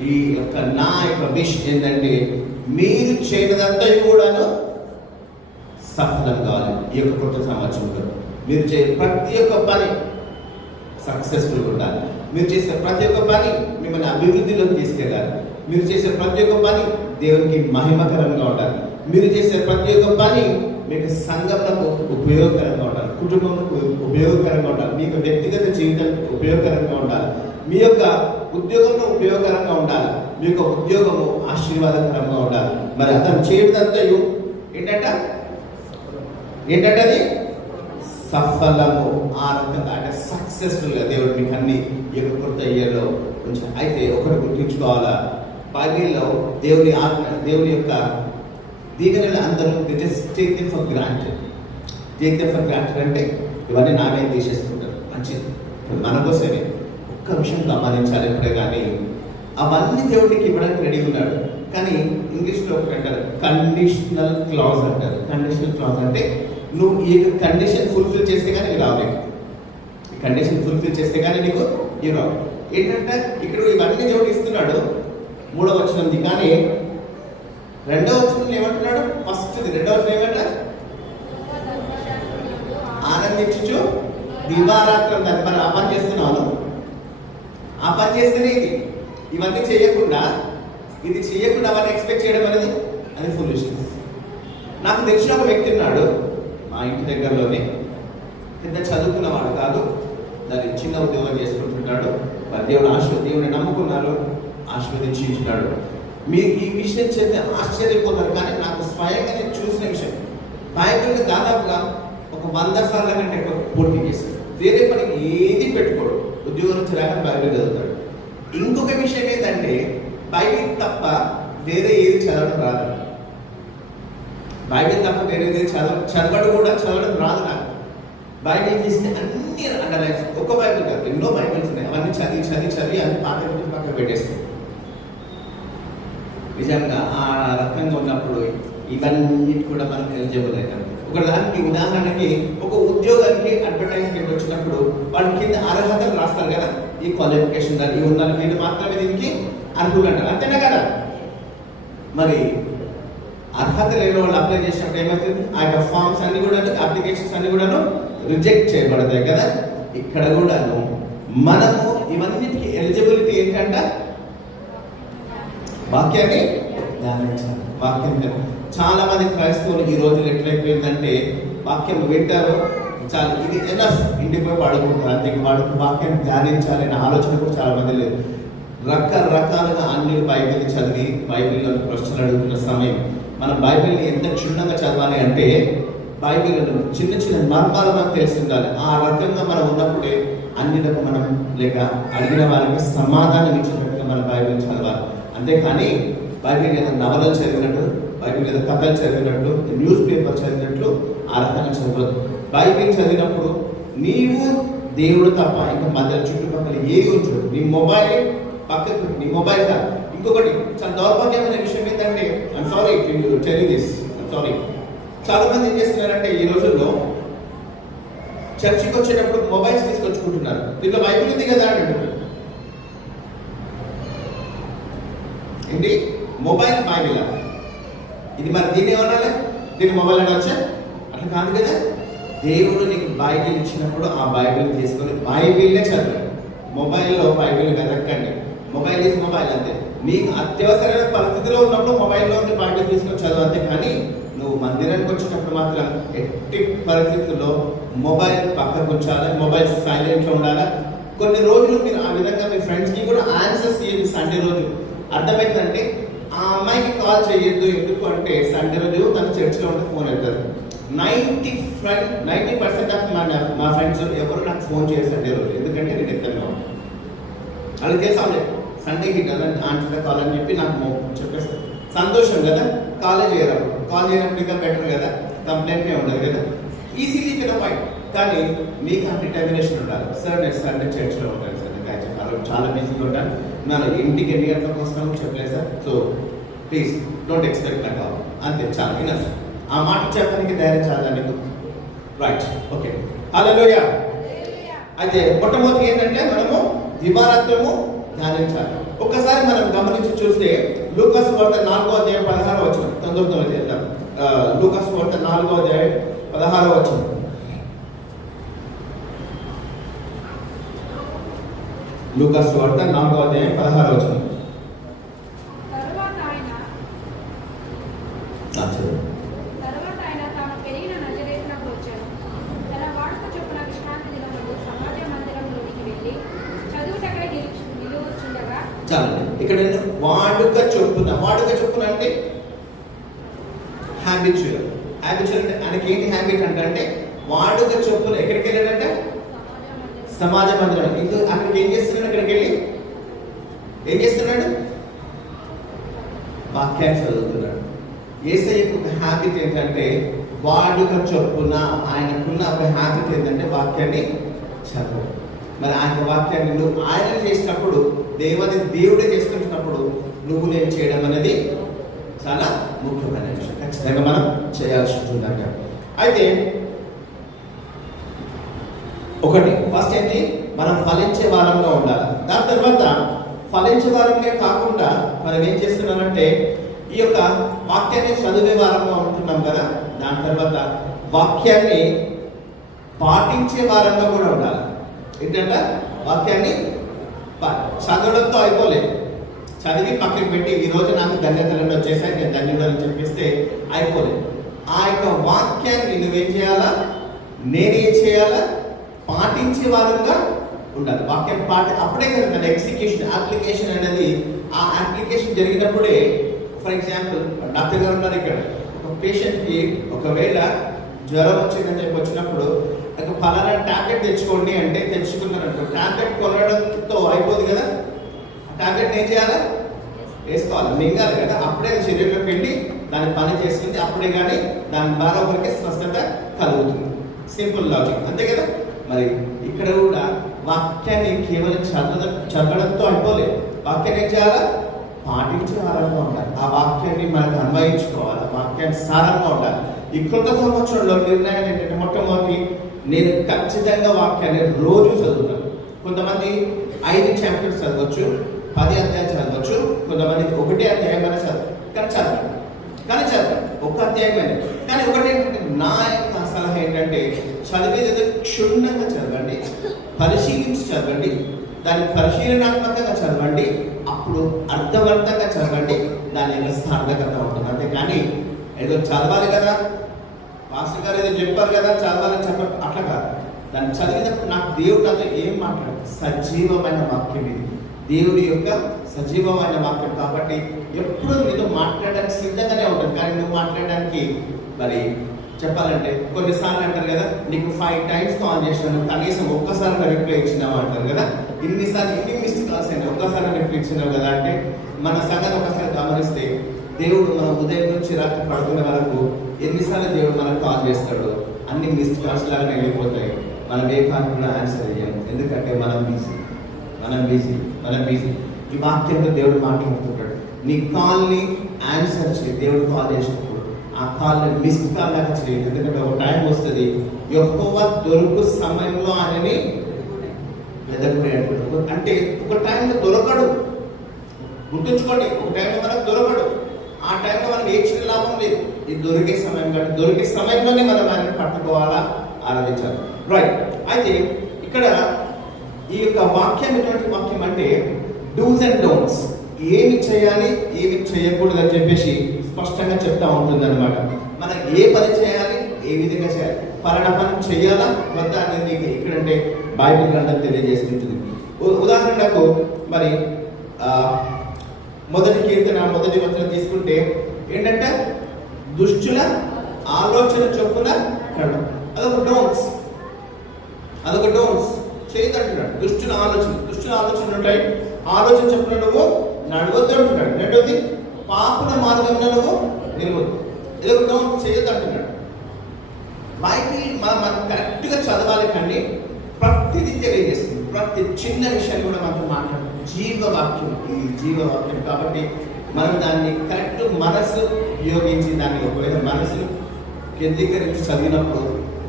ఈ యొక్క నా యొక్క విష్ ఏంటంటే మీరు చేయనంతయు కూడాను సఫలం కావాలి. ఈ యొక్క కొత్త సంవత్సరంలో మీరు చేసే ప్రతి ఒక్క పని సక్సెస్ఫుల్గా ఉండాలి. మీరు చేసే ప్రతి ఒక్క పని మిమ్మల్ని అభివృద్ధిలోకి తీసుకెళ్ళాలి. మీరు చేసే ప్రతి ఒక్క పని దేవునికి మహిమకరంగా ఉండాలి. మీరు చేసే ప్రతి ఒక్క పని మీకు సంఘంలో ఉపయోగకరంగా ఉండాలి, కుటుంబంలో ఉపయోగకరంగా ఉండాలి, మీకు వ్యక్తిగత జీవితం ఉపయోగకరంగా ఉండాలి, మీ యొక్క ఉద్యోగంలో ఉపయోగకరంగా ఉండాలి, మీ యొక్క ఉద్యోగము ఆశీర్వాదకరంగా ఉండాలి. మరి అతను చేయడంతయు ఏంటంటే అది సఫలము. ఆ రకంగా అంటే సక్సెస్ఫుల్గా దేవుడు మీకు అన్ని ఈ యొక్క కొత్త ఇయర్లో ఉంచాలి. అయితే ఒకటి గుర్తుంచుకోవాలా, బైబిల్లో దేవుని ఆజ్ఞ, దేవుని యొక్క దీవెనలు అందరూ just take them for granted. Take them for granted అంటే ఇవన్నీ నానే తీసేసుకుంటారు. మంచిది, మన కోసమే. ఒక్క విషయం గమనించాలి ఎప్పుడే కానీ, అవన్నీ దేవుడికి ఇవ్వడానికి రెడీ ఉన్నాడు. కానీ ఇంగ్లీష్లో ఒకటి అంటారు కండిషనల్ క్లాజ్ అంటారు. కండిషనల్ క్లాజ్ అంటే నువ్వు ఈ కండిషన్ ఫుల్ఫిల్ చేస్తే కానీ నీకు రావు. ఈ కండిషన్ ఫుల్ఫిల్ చేస్తే కానీ నీకు ఈ రావు. ఏంటంటే ఇక్కడ ఇవన్నీ దేవుడు ఇస్తున్నాడు 3వ వచనం. కానీ 2వ వచనంలో ఏమంటున్నాడు? ఫస్ట్ 2వ వచనం ఏమంటారు? ఆనందించు దివారాత్రం దాన్ని మనం ఆ పని చేస్తున్నాను. ఆ పని చేస్తేనే ఇవన్నీ చేయకుండా అవన్నీ ఎక్స్పెక్ట్ చేయడం అనేది అది ఫూలిష్నెస్. నాకు తెలిసిన ఒక వ్యక్తి ఉన్నాడు మా ఇంటి దగ్గరలోనే, పెద్ద చదువుకున్నవాడు కాదు, దాన్ని చిన్న ఉద్యోగం చేసుకుంటున్నాడు. దేవుని నమ్ముకున్నారు, ఆశీర్వదించున్నాడు. మీరు ఈ విషయం చేస్తే ఆశ్చర్యపోతారు. కానీ నాకు స్వయంగా నేను చూసిన విషయం, బైబిల్ని దాదాపుగా ఒక 100 సార్ల కంటే ఎక్కువ పూర్తి చేస్తాడు. వేరే పనికి ఏది పెట్టుకోడు, ఉద్యోగం నుంచి రాక బైబిల్ చదువుతాడు. ఇంకొక విషయం ఏంటంటే బైబిల్ తప్ప వేరే ఏది చదవడం రాదు. బైబిల్ తప్ప వేరే ఏది చదవడం రాదు నాకు. బైబిల్ తీస్తే అన్ని అండర్లైన్స్, ఒక్క బైబిల్ కాదు, ఎన్నో బైబిల్స్ ఉన్నాయి. అవన్నీ చదివి అన్ని పక్కన పెట్టేస్తాయి. నిజంగా ఆ రకంగా ఉన్నప్పుడు ఇవన్నిటి కూడా మనకు ఎలిజిబుల్ అవుతాం. ఒక దానికి ఉదాహరణకి ఒక ఉద్యోగానికి అడ్వర్టైజ్మెంట్ వచ్చినప్పుడు వాళ్ళ కింద అర్హతలు రాస్తారు కదా, ఈ క్వాలిఫికేషన్ కానీ ఇవి ఉండాలి, వీళ్ళు మాత్రమే దీనికి అర్హులు అంటారు, అంతేనా కదా? మరి అర్హత లేని వాళ్ళు అప్లై చేసినప్పుడు ఏమవుతుంది? ఆ యొక్క ఫామ్స్ అన్ని కూడా, అప్లికేషన్స్ అన్ని కూడాను రిజెక్ట్ చేయబడతాయి కదా. ఇక్కడ కూడాను మనము ఇవన్నిటికీ ఎలిజిబిలిటీ ఏంటంట? వాక్యాన్ని ధ్యానించాలి. వాక్యం చాలా మంది క్రైస్తవులు ఈ రోజులు ఎట్లయిపోయిందంటే వాక్యం వింటారు, చాలా ఇది ఎనఫ్, ఇంటికి పోయి పడుకుంటారు అంతే. వాక్యాన్ని ధ్యానించాలనే ఆలోచన కూడా చాలా మంది లేదు. రకరకాలుగా అన్ని బైబిల్ని చదివి బైబిల్లోని ప్రశ్నలు అడుగుతున్న సమయం. మనం బైబిల్ని ఎంత క్షుణ్ణంగా చదవాలి అంటే బైబిల్లో చిన్న చిన్న మర్మాలు మనకు తెలిసి ఉండాలి. ఆ రకంగా మనం ఉన్నప్పుడే అన్నిటికి మనం లేక అడిగిన వారికి సమాధానం ఇచ్చినట్టుగా మన బైబిల్ చదవాలి. అంతేకాని బైబిల్ ఏదో నవలలు చదివినట్టు, బైబిల్ ఏదో కథలు చదివినట్టు, న్యూస్ పేపర్ చదివినట్లు ఆ రకంగా చదవద్దు. బైబిల్ చదివినప్పుడు నీవు దేవుడు తప్ప ఇంకా మధ్య చుట్టుపక్కల ఏది ఉంచు. నీ మొబైల్ పక్కకు, నీ మొబైల్ కాదు. ఇంకొకటి చాలా దౌర్భాగ్యమైన విషయం ఏంటంటే, I'm sorry to tell you this, I'm sorry, చాలా మంది ఏం చేస్తున్నారంటే ఈ రోజుల్లో చర్చికి వచ్చేటప్పుడు మొబైల్స్ తీసుకొచ్చుకుంటున్నారు. దీంట్లో బైబిల్ ఉంది కదా అని అంటున్నారు. ఏంటి మొబైల్ బైబిల్? ఇది మరి దీన్ని ఏమన్నా, దీన్ని మొబైల్ అనొచ్చా? అట్లా కాదు కదా. దేవుడు నీకు బైబిల్ ఇచ్చినప్పుడు ఆ బైబిల్ తీసుకొని బైబిల్నే చదవండి. మొబైల్లో బైబిల్ వెతకండి. మొబైల్ ఈజ్ మొబైల్ అంతే. నీకు అత్యవసరమైన పరిస్థితిలో ఉన్నప్పుడు మొబైల్లో ఉండి బైబిల్ తీసుకొని చదువు అంతే. కానీ నువ్వు మందిరానికి వచ్చినప్పుడు మాత్రం ఎట్టి పరిస్థితుల్లో మొబైల్ పక్కకు ఉంచాలి, మొబైల్ సైలెంట్లో ఉండాలి. కొన్ని రోజులు మీరు ఆ విధంగా మీ ఫ్రెండ్స్కి కూడా ఆన్సర్స్ ఇవ్వండి. సండే రోజు అర్థమైందంటే ఆ అమ్మాయికి కాల్ చేయొద్దు. ఎందుకు అంటే సండే రోజు తన చర్చిలో ఉంటే ఫోన్ ఎత్తారు. 90% ఆఫ్ మా ఫ్రెండ్స్ ఎవరు నాకు ఫోన్ చేయరు సండే రోజు, ఎందుకంటే నేను ఎత్తగా ఉంటాను. వాళ్ళకి తెలుసు సండే హిట్ అదని ఆన్సర్ కాల్ అని చెప్పి నాకు చెప్పేస్తాను. సంతోషం కదా, కాల్ చేయనప్పుడు ఇంకా బెటర్ కదా, కంప్లైంట్ ఉండదు కదా, ఈజీలీ చిన్న పాయింట్. కానీ మీకు ఆ డిటర్మినేషన్ ఉండాలి. సార్ నెక్స్ట్ సండే చర్చ్లో ఉంటాను సార్, చాలా బిజీగా ఉంటాను. మనం ఇంటికి ఎన్ని గంటలకు వస్తామో చెప్పలేదు sir. So please don't expect నాకు అంతే, చాలా వినదు. ఆ మాట చెప్పడానికి ధైర్యం చాలా నీకు. రైట్, ఓకే, హల్లెలూయా. అయితే మొట్టమొదటి ఏంటంటే మనము దివారాత్రము ధ్యానించాలి. ఒక్కసారి మనం గమనించి చూస్తే లూకాసు వార్త 4వ అధ్యాయం 16వ వచనం, తొందరగా చేద్దాం. లూకాసు వార్త 4వ అధ్యాయం 16వ వచనం. లూకాసు వార్త 4వ అధ్యాయం 16వ వచనం. తరువాత ఆయన తాను పెరిగిన నజరేతునకు వచ్చాడు. తన వాడుక చొప్పున విశ్రాంతి దినములు సమాజ మందిరంలోనికి వెళ్ళి చదువుటకై నిలువుచుండగా. చాలండి, ఇక్కడ వాడుక చొప్పున అంటే హ్యాబిచువల్ అంటే ఆయనకి ఏంటి హ్యాబిట్ అంటే వాడుక చొప్పున ఎక్కడికి వెళ్ళాడంటే సమాజ మందిరం. ఇంకా అక్కడికి ఏం చేస్తున్నాడు? అక్కడికి వెళ్ళి ఏం చేస్తున్నాడు? వాక్యాన్ని చదువుతున్నాడు. యేసయ్యకు ఒక హ్యాబిట్ ఏంటంటే వాడుక చొప్పున ఆయనకున్న ఒక హ్యాబిట్ ఏంటంటే వాక్యాన్ని చదవడం. మరి ఆయన వాక్యాన్ని నువ్వు ఆయన చేసినప్పుడు, దేవుడే చేస్తున్నప్పుడు నువ్వు నేను చేయడం అనేది చాలా ముఖ్యమైన విషయం. ఖచ్చితంగా మనం చేయాల్సి ఉంటుందంట. అయితే ఒకటి ఫస్ట్ ఏంటి, మనం ఫలించే వారంగా ఉండాలి. దాని తర్వాత ఫలించే వారంగా కాకుండా మనం ఏం చేస్తున్నామంటే ఈ యొక్క వాక్యాన్ని చదివే వారంగా ఉంటున్నాం కదా. దాని తర్వాత వాక్యాన్ని పాటించే వారంగా కూడా ఉండాలి. ఏంటంటే వాక్యాన్ని చదవడంతో అయిపోలేదు. చదివి పక్కకి పెట్టి ఈరోజు నాకు ధన్యతలు వచ్చేసాయి, నేను ధన్యుడు అని చెప్పిస్తే అయిపోలేదు. ఆ యొక్క వాక్యాన్ని నువ్వేం చేయాలా, నేనేం చేయాలా, పాటించే వారంగా ఉండాలి. వాక్యం అప్పుడే కదా దాని ఎగ్జిక్యూషన్, అప్లికేషన్ అనేది. ఆ అప్లికేషన్ జరిగినప్పుడే, ఫర్ ఎగ్జాంపుల్ డాక్టర్ గారు ఉన్నారు ఇక్కడ, ఒక పేషెంట్కి ఒకవేళ జ్వరం వచ్చిందని చెప్పి వచ్చినప్పుడు ఒక ఫలానా ట్యాబ్లెట్ తెచ్చుకోండి అంటే తెచ్చుకున్నారంట. ట్యాబ్లెట్ కొనడంతో అయిపోదు కదా, ట్యాబ్లెట్ ఏం చేయాలా, వేసుకోవాలి, మింగాలి కదా. అప్పుడే శరీరంలోకి వెళ్ళి దాని పని చేస్తుంది. అప్పుడే కానీ దాని ద్వారా ఒకరికి స్వస్థత కలుగుతుంది. సింపుల్ లాజిక్, అంతే కదా. మరి ఇక్కడ కూడా వాక్యాన్ని కేవలం చదవడంతో అయిపోలేదు. వాక్యాన్ని ఏం చేయాలా, పాటించే వారంగా ఉండాలి. ఆ వాక్యాన్ని మనకు అన్వయించుకోవాలి. ఆ వాక్యాన్ని సారంగా ఉండాలి. ఈ కృత సంవత్సరంలో నిర్ణయం ఏంటంటే మొట్టమొదటి నేను ఖచ్చితంగా వాక్యాన్ని రోజు చదువుతాను. కొంతమంది 5 చాప్టర్స్ చదవచ్చు, 10 అధ్యాయాలు చదవచ్చు, కొంతమంది 1 అధ్యాయం అయినా చదవాలి. కానీ చదవండి, 1 అధ్యాయమైన. కానీ ఒకటి ఏంటంటే నా యొక్క సలహా ఏంటంటే చదివేది క్షుణ్ణంగా చదవండి, పరిశీలించి చదవండి, దాన్ని పరిశీలనాత్మకంగా చదవండి, అప్పుడు అర్థవంతంగా చదవండి. దాని యొక్క సార్థకత ఉంటుంది. అంతేకాని ఏదో చదవాలి కదా, మాస్టర్ గారు ఏదో చెప్పారు కదా చదవాలని చెప్పారు, అట్లా కాదు. దాన్ని చదివినప్పుడు నాకు దేవుడు నాతో ఏం మాట్లాడు, సజీవమైన వాక్యం ఇది, దేవుడి యొక్క సజీవమైన వాక్యం. కాబట్టి ఎప్పుడు నీతో మాట్లాడడానికి సిద్ధంగానే ఉంటుంది. కానీ నువ్వు మాట్లాడడానికి మరి చెప్పాలంటే కొన్నిసార్లు అంటారు కదా, నీకు 5 times కాల్ చేసినాను, కనీసం ఒక్కసారి రిప్లై ఇచ్చినావు అంటారు కదా. ఇన్ని మిస్డ్ కాల్స్ అయినా ఒక్కసారి రిప్లై ఇచ్చినావు కదా అంటే మన సంగతి ఒకసారి గమనిస్తే దేవుడు మన ఉదయం నుంచి రాత్రి పడుకునే వరకు ఎన్నిసార్లు దేవుడు మనకు కాల్ చేస్తాడు. అన్ని మిస్డ్ కాల్స్ లాగానే వెళ్ళిపోతాయి. మనం ఏ కాల్ కూడా ఆన్సర్ అయ్యాము, ఎందుకంటే మనం బిజీ. ఈ వాక్యంతో దేవుడు మాట్లాడుతుంటాడు. నీ కాల్ని ఆన్సర్ చేయి. దేవుడు కాల్ చేసినప్పుడు ఆ కాల్ని మిస్డ్ కాల్ లాగా చేయదు. ఎందుకంటే ఒక టైం వస్తుంది, యెహోవా దొరుకు సమయంలో ఆయనని వెదకుడే అంటాడు. అంటే ఒక టైంలో దొరకడు, గుర్తుంచుకోండి. ఒక టైంలో మనకు దొరకడు. ఆ టైంలో మనం ఏ చిన్న లాభం లేదు. ఇది దొరికే సమయం కాబట్టి దొరికే సమయంలోనే మనం ఆయన పట్టుకోవాలా, ఆరాధించాలి. రైట్. అయితే ఇక్కడ ఈ యొక్క వాక్యం ఎటువంటి వాక్యం అంటే డూస్ అండ్ డోంట్స్, ఏమి చేయాలి ఏమి చేయకూడదు అని చెప్పేసి స్పష్టంగా చెప్తా ఉంటుంది అనమాట. మనం ఏ పని చేయాలి, ఏ విధంగా చేయాలి, పలానా పని చేయాలా వద్దా అనేది ఇక్కడంటే బైబిల్ గ్రంథం తెలియజేస్తుంటుంది. ఉదాహరణకు మరి మొదటి కీర్తన 1వ వచనం తీసుకుంటే ఏంటంటే దుష్టుల ఆలోచన చొప్పున నడవడం. అదొక డోంట్స్ చేయదంటున్నాడు. దుష్టుల ఆలోచన ఉంటాయి, ఆలోచన చొప్పున నువ్వు నడవద్దు అంటున్నాడు. రెండోది పాపుల మార్గంలో నువ్వు నిలవద్దు, ఇదొక డోంట్ చేయొద్దు అంటున్నాడు. బైబిల్ మనం కరెక్ట్గా చదవాలి కానీ ప్రతిదీ తెలియజేస్తుంది. ప్రతి చిన్న విషయాన్ని కూడా మనతో మాట్లాడు. జీవవాక్యం, ఈ జీవవాక్యం కాబట్టి మనం దాన్ని కరెక్ట్ మనసు ఉపయోగించి దాన్ని ఒకవేళ మనసు కేంద్రీకరించి చదివినప్పుడు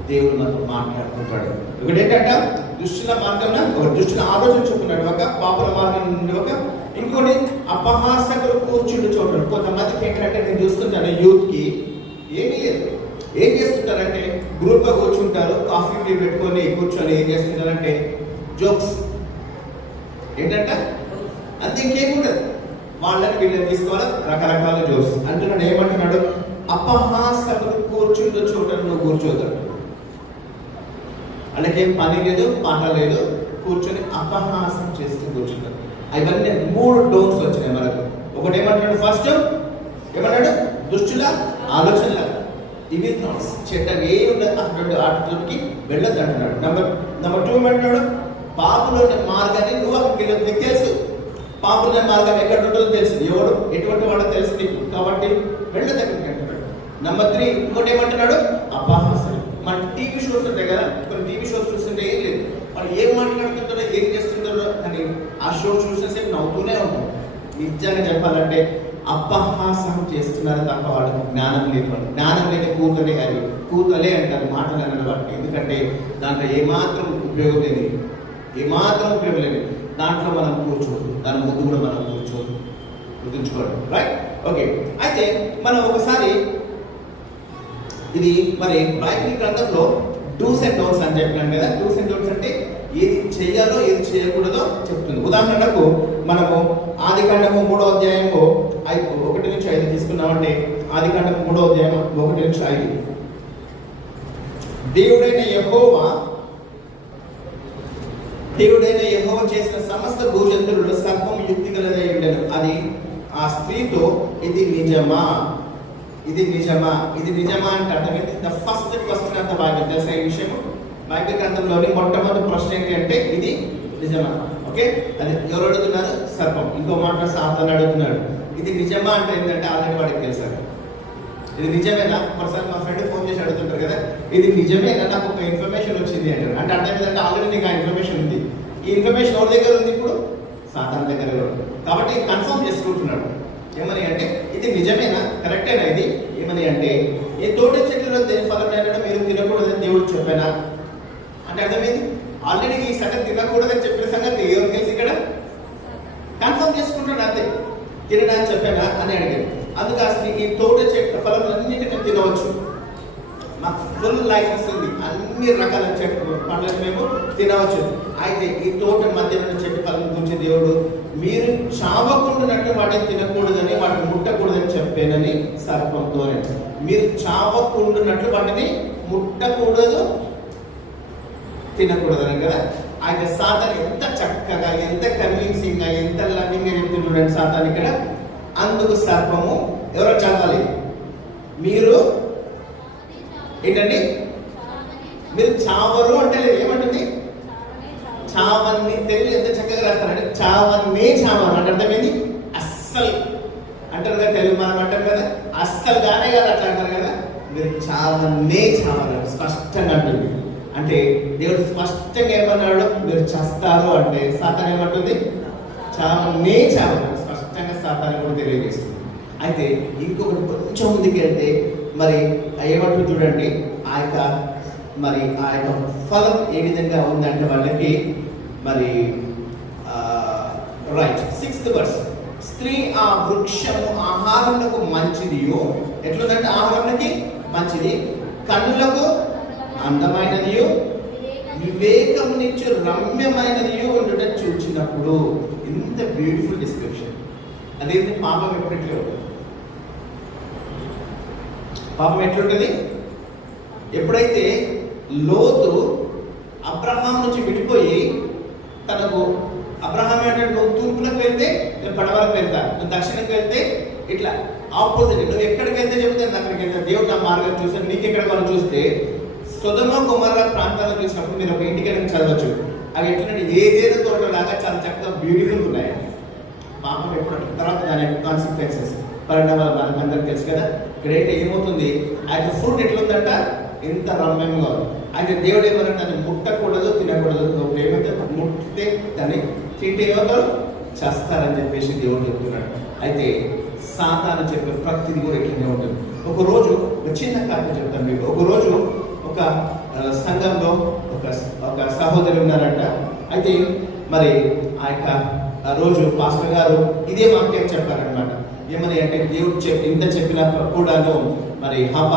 దేవుడు మనతో మాట్లాడుతుంటాడు. ఒకటి ఏంటంటే దుష్టుల మార్గం, ఒక దుష్టుల ఆలోచన చూపుతున్నాడు, ఒక పాపుల మార్గం నుండి ఒక, ఇంకోటి అపహాసకులు కూర్చుండి చూడటం. కొంతమందికి ఏంటంటే నేను చూస్తుంటాను యూత్కి ఏమీ లేదు, ఏం చేస్తుంటారంటే గ్రూప్గా కూర్చుంటారు, కాఫీ టీ పెట్టుకొని కూర్చొని ఏం చేస్తుంటారంటే జోక్స్, ఏంటంటే అంతే, ఇంకేముండదు, వాళ్ళని వీళ్ళని తీసుకోవాలి, రకరకాల జోక్స్ అంటున్నాడు. ఏమంటున్నాడు? అపహాసకులు కూర్చుంటూ చూడటం, నువ్వు కూర్చోతాడు. వాళ్ళకేం పని లేదు, పాట లేదు, కూర్చొని అపహాసం చేస్తూ కూర్చుంటారు. అవన్నీ 3 డోర్స్ వచ్చినాయి మనకు. ఒకటి ఏమంటాడు? ఫస్ట్ ఏమన్నాడు? దుష్టుల ఆలోచనల, ఇవి థాట్స్, చెడ్డవి ఏ ఉండదు, వాటికి వెళ్ళొద్దు అంటున్నాడు. నెంబర్ 2 ఏమంటున్నాడు? పాపుల మార్గాన్ని నువ్వు అక్కడికి వెళ్ళదు, నీకు తెలుసు పాపుల మార్గం ఎక్కడ ఉంటుందో తెలుసు, ఎవడు ఎటువంటి వాడో తెలుసు నీకు, కాబట్టి వెళ్ళదు అక్కడికి అంటున్నాడు. నెంబర్ 3 ఇంకోటి ఏమంటున్నాడు? అపహాసం. మన టీవీ షోస్ ఉంటాయి కదా, కొన్ని టీవీ షోస్ చూస్తుంటే ఏం లేదు, వాళ్ళు ఏం మాట్లాడుతుంటారో ఏం చేస్తుంటారో అని ఆ షో చూసేసేపు నవ్వుతూనే ఉంటాం. నిజంగా చెప్పాలంటే అపహాసం చేస్తున్నారు తప్ప వాడు జ్ఞానం లేదు. వాడు జ్ఞానం లేని కూతలే, అవి కూతలే అంటారు, మాటలు అన్నారు వాటికి. ఎందుకంటే దాంట్లో ఏమాత్రం ఉపయోగం లేదు, ఏమాత్రం ఉపయోగం లేదు. దాంట్లో మనం కూర్చోదు, దాని ముందు కూడా మనం కూర్చోదు, గుర్తుంచుకోవడం. Right, okay. అయితే మనం ఒకసారి ఇది మరి బైబిల్ గ్రంథంలో డూస్ అండ్ డోంట్స్ అని చెప్పినాం కదా. డూస్ అండ్ డోంట్స్ అంటే ఏది చేయాలో ఏది చేయకూడదో చెప్తుంది. ఉదాహరణకు మనము ఆదికాండము 3వ అధ్యాయము 1 నుంచి 5 తీసుకున్నామంటే, ఆదికాండము 3వ అధ్యాయం 1 నుంచి 5. దేవుడైన యెహోవా చేసిన సమస్త భూజంతువులలో సర్పం యుక్తి గలదై ఉండెను. అది ఆ స్త్రీతో, ఇది నిజమా అంటే అర్థమైంది. The first question of the Bible. తెలుసా ఈ విషయం? బైబిల్ గ్రంథంలోని మొట్టమొదటి ప్రశ్న ఏంటి అంటే ఇది నిజమా. ఓకే, అది ఎవరు అడుగుతున్నారు? సర్పం. ఇంకో మాట సాతాను అడుగుతున్నాడు. ఇది నిజమా అంటే ఏంటంటే ఆల్రెడీ వాడికి తెలుసారు. ఇది నిజమేనా? ఒకసారి మా ఫ్రెండ్ ఫోన్ చేసి అడుగుతుంటారు కదా, ఇది నిజమేనా, నాకు ఒక ఇన్ఫర్మేషన్ వచ్చింది అంటారు. అంటే అర్థమైందంటే ఆల్రెడీ నీకు ఆ ఇన్ఫర్మేషన్ ఉంది. ఈ ఇన్ఫర్మేషన్ ఎవరి దగ్గర ఉంది? ఇప్పుడు సాతాను దగ్గర ఉంది. కాబట్టి కన్ఫర్మ్ చేసుకుంటున్నాడు. ఏమని అంటే ఇది నిజమేనా, కరెక్టేనా ఇది? ఏమని అంటే ఈ తోటి చెట్టులో దేని ఫలం లేనట్టు మీరు తినకూడదని దేవుడు చెప్పానా అంటే అర్థమైంది. ఆల్రెడీ ఈ సంగతి తినకూడదని చెప్పిన సంగతి ఎవరికి తెలిసి ఇక్కడ కన్ఫర్మ్ చేసుకుంటాడు. అంతే, తినడానికి చెప్పానా అని అడిగాడు. అందుకు ఈ తోట చెట్ల ఫలములన్నింటినీ తినవచ్చు, మాకు ఫుల్ లైసెన్స్ ఉంది, అన్ని రకాల చెట్లు పండ్లను మేము తినవచ్చు. అయితే ఈ తోట మధ్యలో చెట్టు ఫలం గురించి దేవుడు మీరు చావకుండానట్టు వాటిని తినకూడదని, వాటిని ముట్టకూడదని చెప్పానని సర్పంతో. మీరు చావకుండానట్లు వాటిని ముట్టకూడదు, తినకూడదని కదా. అయితే సాతాను ఎంత చక్కగా, ఎంత కన్విన్సింగ్ గా, ఎంత లవింగ్ గా చెప్తున్నాడు సాతాను ఇక్కడ. అందుకు సర్పము ఎవరో చదవాలి, మీరు ఏంటండి, మీరు చావరు అంటే లేదు, ఏమంటుంది? చావన్ని. తెలుగు ఎంత చక్కగా రాస్తారంటే చావన్నే చావరు అంటే అర్థమైంది. అస్సలు అంటారు కదా తెలుగు, మనం అంటారు కదా, అస్సలు గానే కాదు అట్లా అంటారు కదా. మీరు చావన్నే చావరు స్పష్టంగా అంటుంది. అంటే దేవుడు స్పష్టంగా ఏమన్నాడు? మీరు చేస్తారు అంటే సాతాను ఏమంటుంది? చావన్నే చావరు స్పష్టంగా సాతాను కూడా తెలియజేస్తుంది. అయితే ఇంకొకటి కొంచెం ముందుకు వెళ్తే మరి ఏమంటుంది చూడండి, ఆ యొక్క ఫలం ఏ విధంగా ఉందంటే వాళ్ళకి మరి రైట్ 6th verse. స్త్రీ ఆ వృక్షము ఆహారములకు మంచిదియో, ఎట్లుందంటే ఆహారానికి మంచిది, కన్నులకు అందమైనదియో, వివేకమునిచ్చు రమ్యమైనదియో ఉండుట చూచినప్పుడు. ఇంత బ్యూటిఫుల్ డిస్క్రిప్షన్. అదేంటి? పాపం ఎప్పుడెట్లే ఉంటుంది. పాపం ఎట్లుంటుంది? ఎప్పుడైతే లోతు అబ్రహాం నుంచి విడిపోయి తనకు, అబ్రహాం ఏంటంటే నువ్వు తూర్పులకు వెళ్తే నేను పడవలకు వెళ్తా, నువ్వు దక్షిణకు వెళ్తే ఇట్లా ఆపోజిట్, నువ్వు ఎక్కడికి వెళ్తే చెప్తే నేను అక్కడికి వెళ్తా. దేవుడు నా మార్గం చూసాను. నీకు ఎక్కడ వాళ్ళు చూస్తే సొదొమ గొమొర్రా ప్రాంతాలను చూసినప్పుడు మీరు ఒక ఇంటికి వెళ్ళి చదవచ్చు. అవి ఎట్లంటే ఏదేదో తోటలాగా చాలా చక్కగా బ్యూటిఫుల్ ఉన్నాయి. పాపం ఎప్పుడు తర్వాత దాని యొక్క కాన్సిక్వెన్సెస్, పరిణామాలు మనకు అందరికి తెలుసు కదా. ఇక్కడ ఏంటి ఏమవుతుంది? ఆ యొక్క ఫ్రూట్ ఎట్లుందంట, ఎంత రమ్యంగా ఉంది. అయితే దేవుడు ఏమన్నా దాన్ని ముట్టకూడదు, తినకూడదు, నువ్వు ప్రేమతో ముట్టితే దాన్ని తింటే ఏమవుతారు, చేస్తారని చెప్పేసి దేవుడు చెప్తున్నాడు. అయితే సాతాను చెప్పే ప్రతిది కూడా ఇట్లనే ఉంటుంది. ఒకరోజు ఒక చిన్న కథ చెప్తాను మీకు. ఒకరోజు ఒక సంఘంలో ఒక సహోదరి ఉన్నారంట. అయితే మరి ఆ రోజు పాస్టర్ గారు ఇదే వాక్యం చెప్పారనమాట. ఏమని అంటే, దేవుడు ఇంత చెప్పినా కూడాను మరి హవ్వ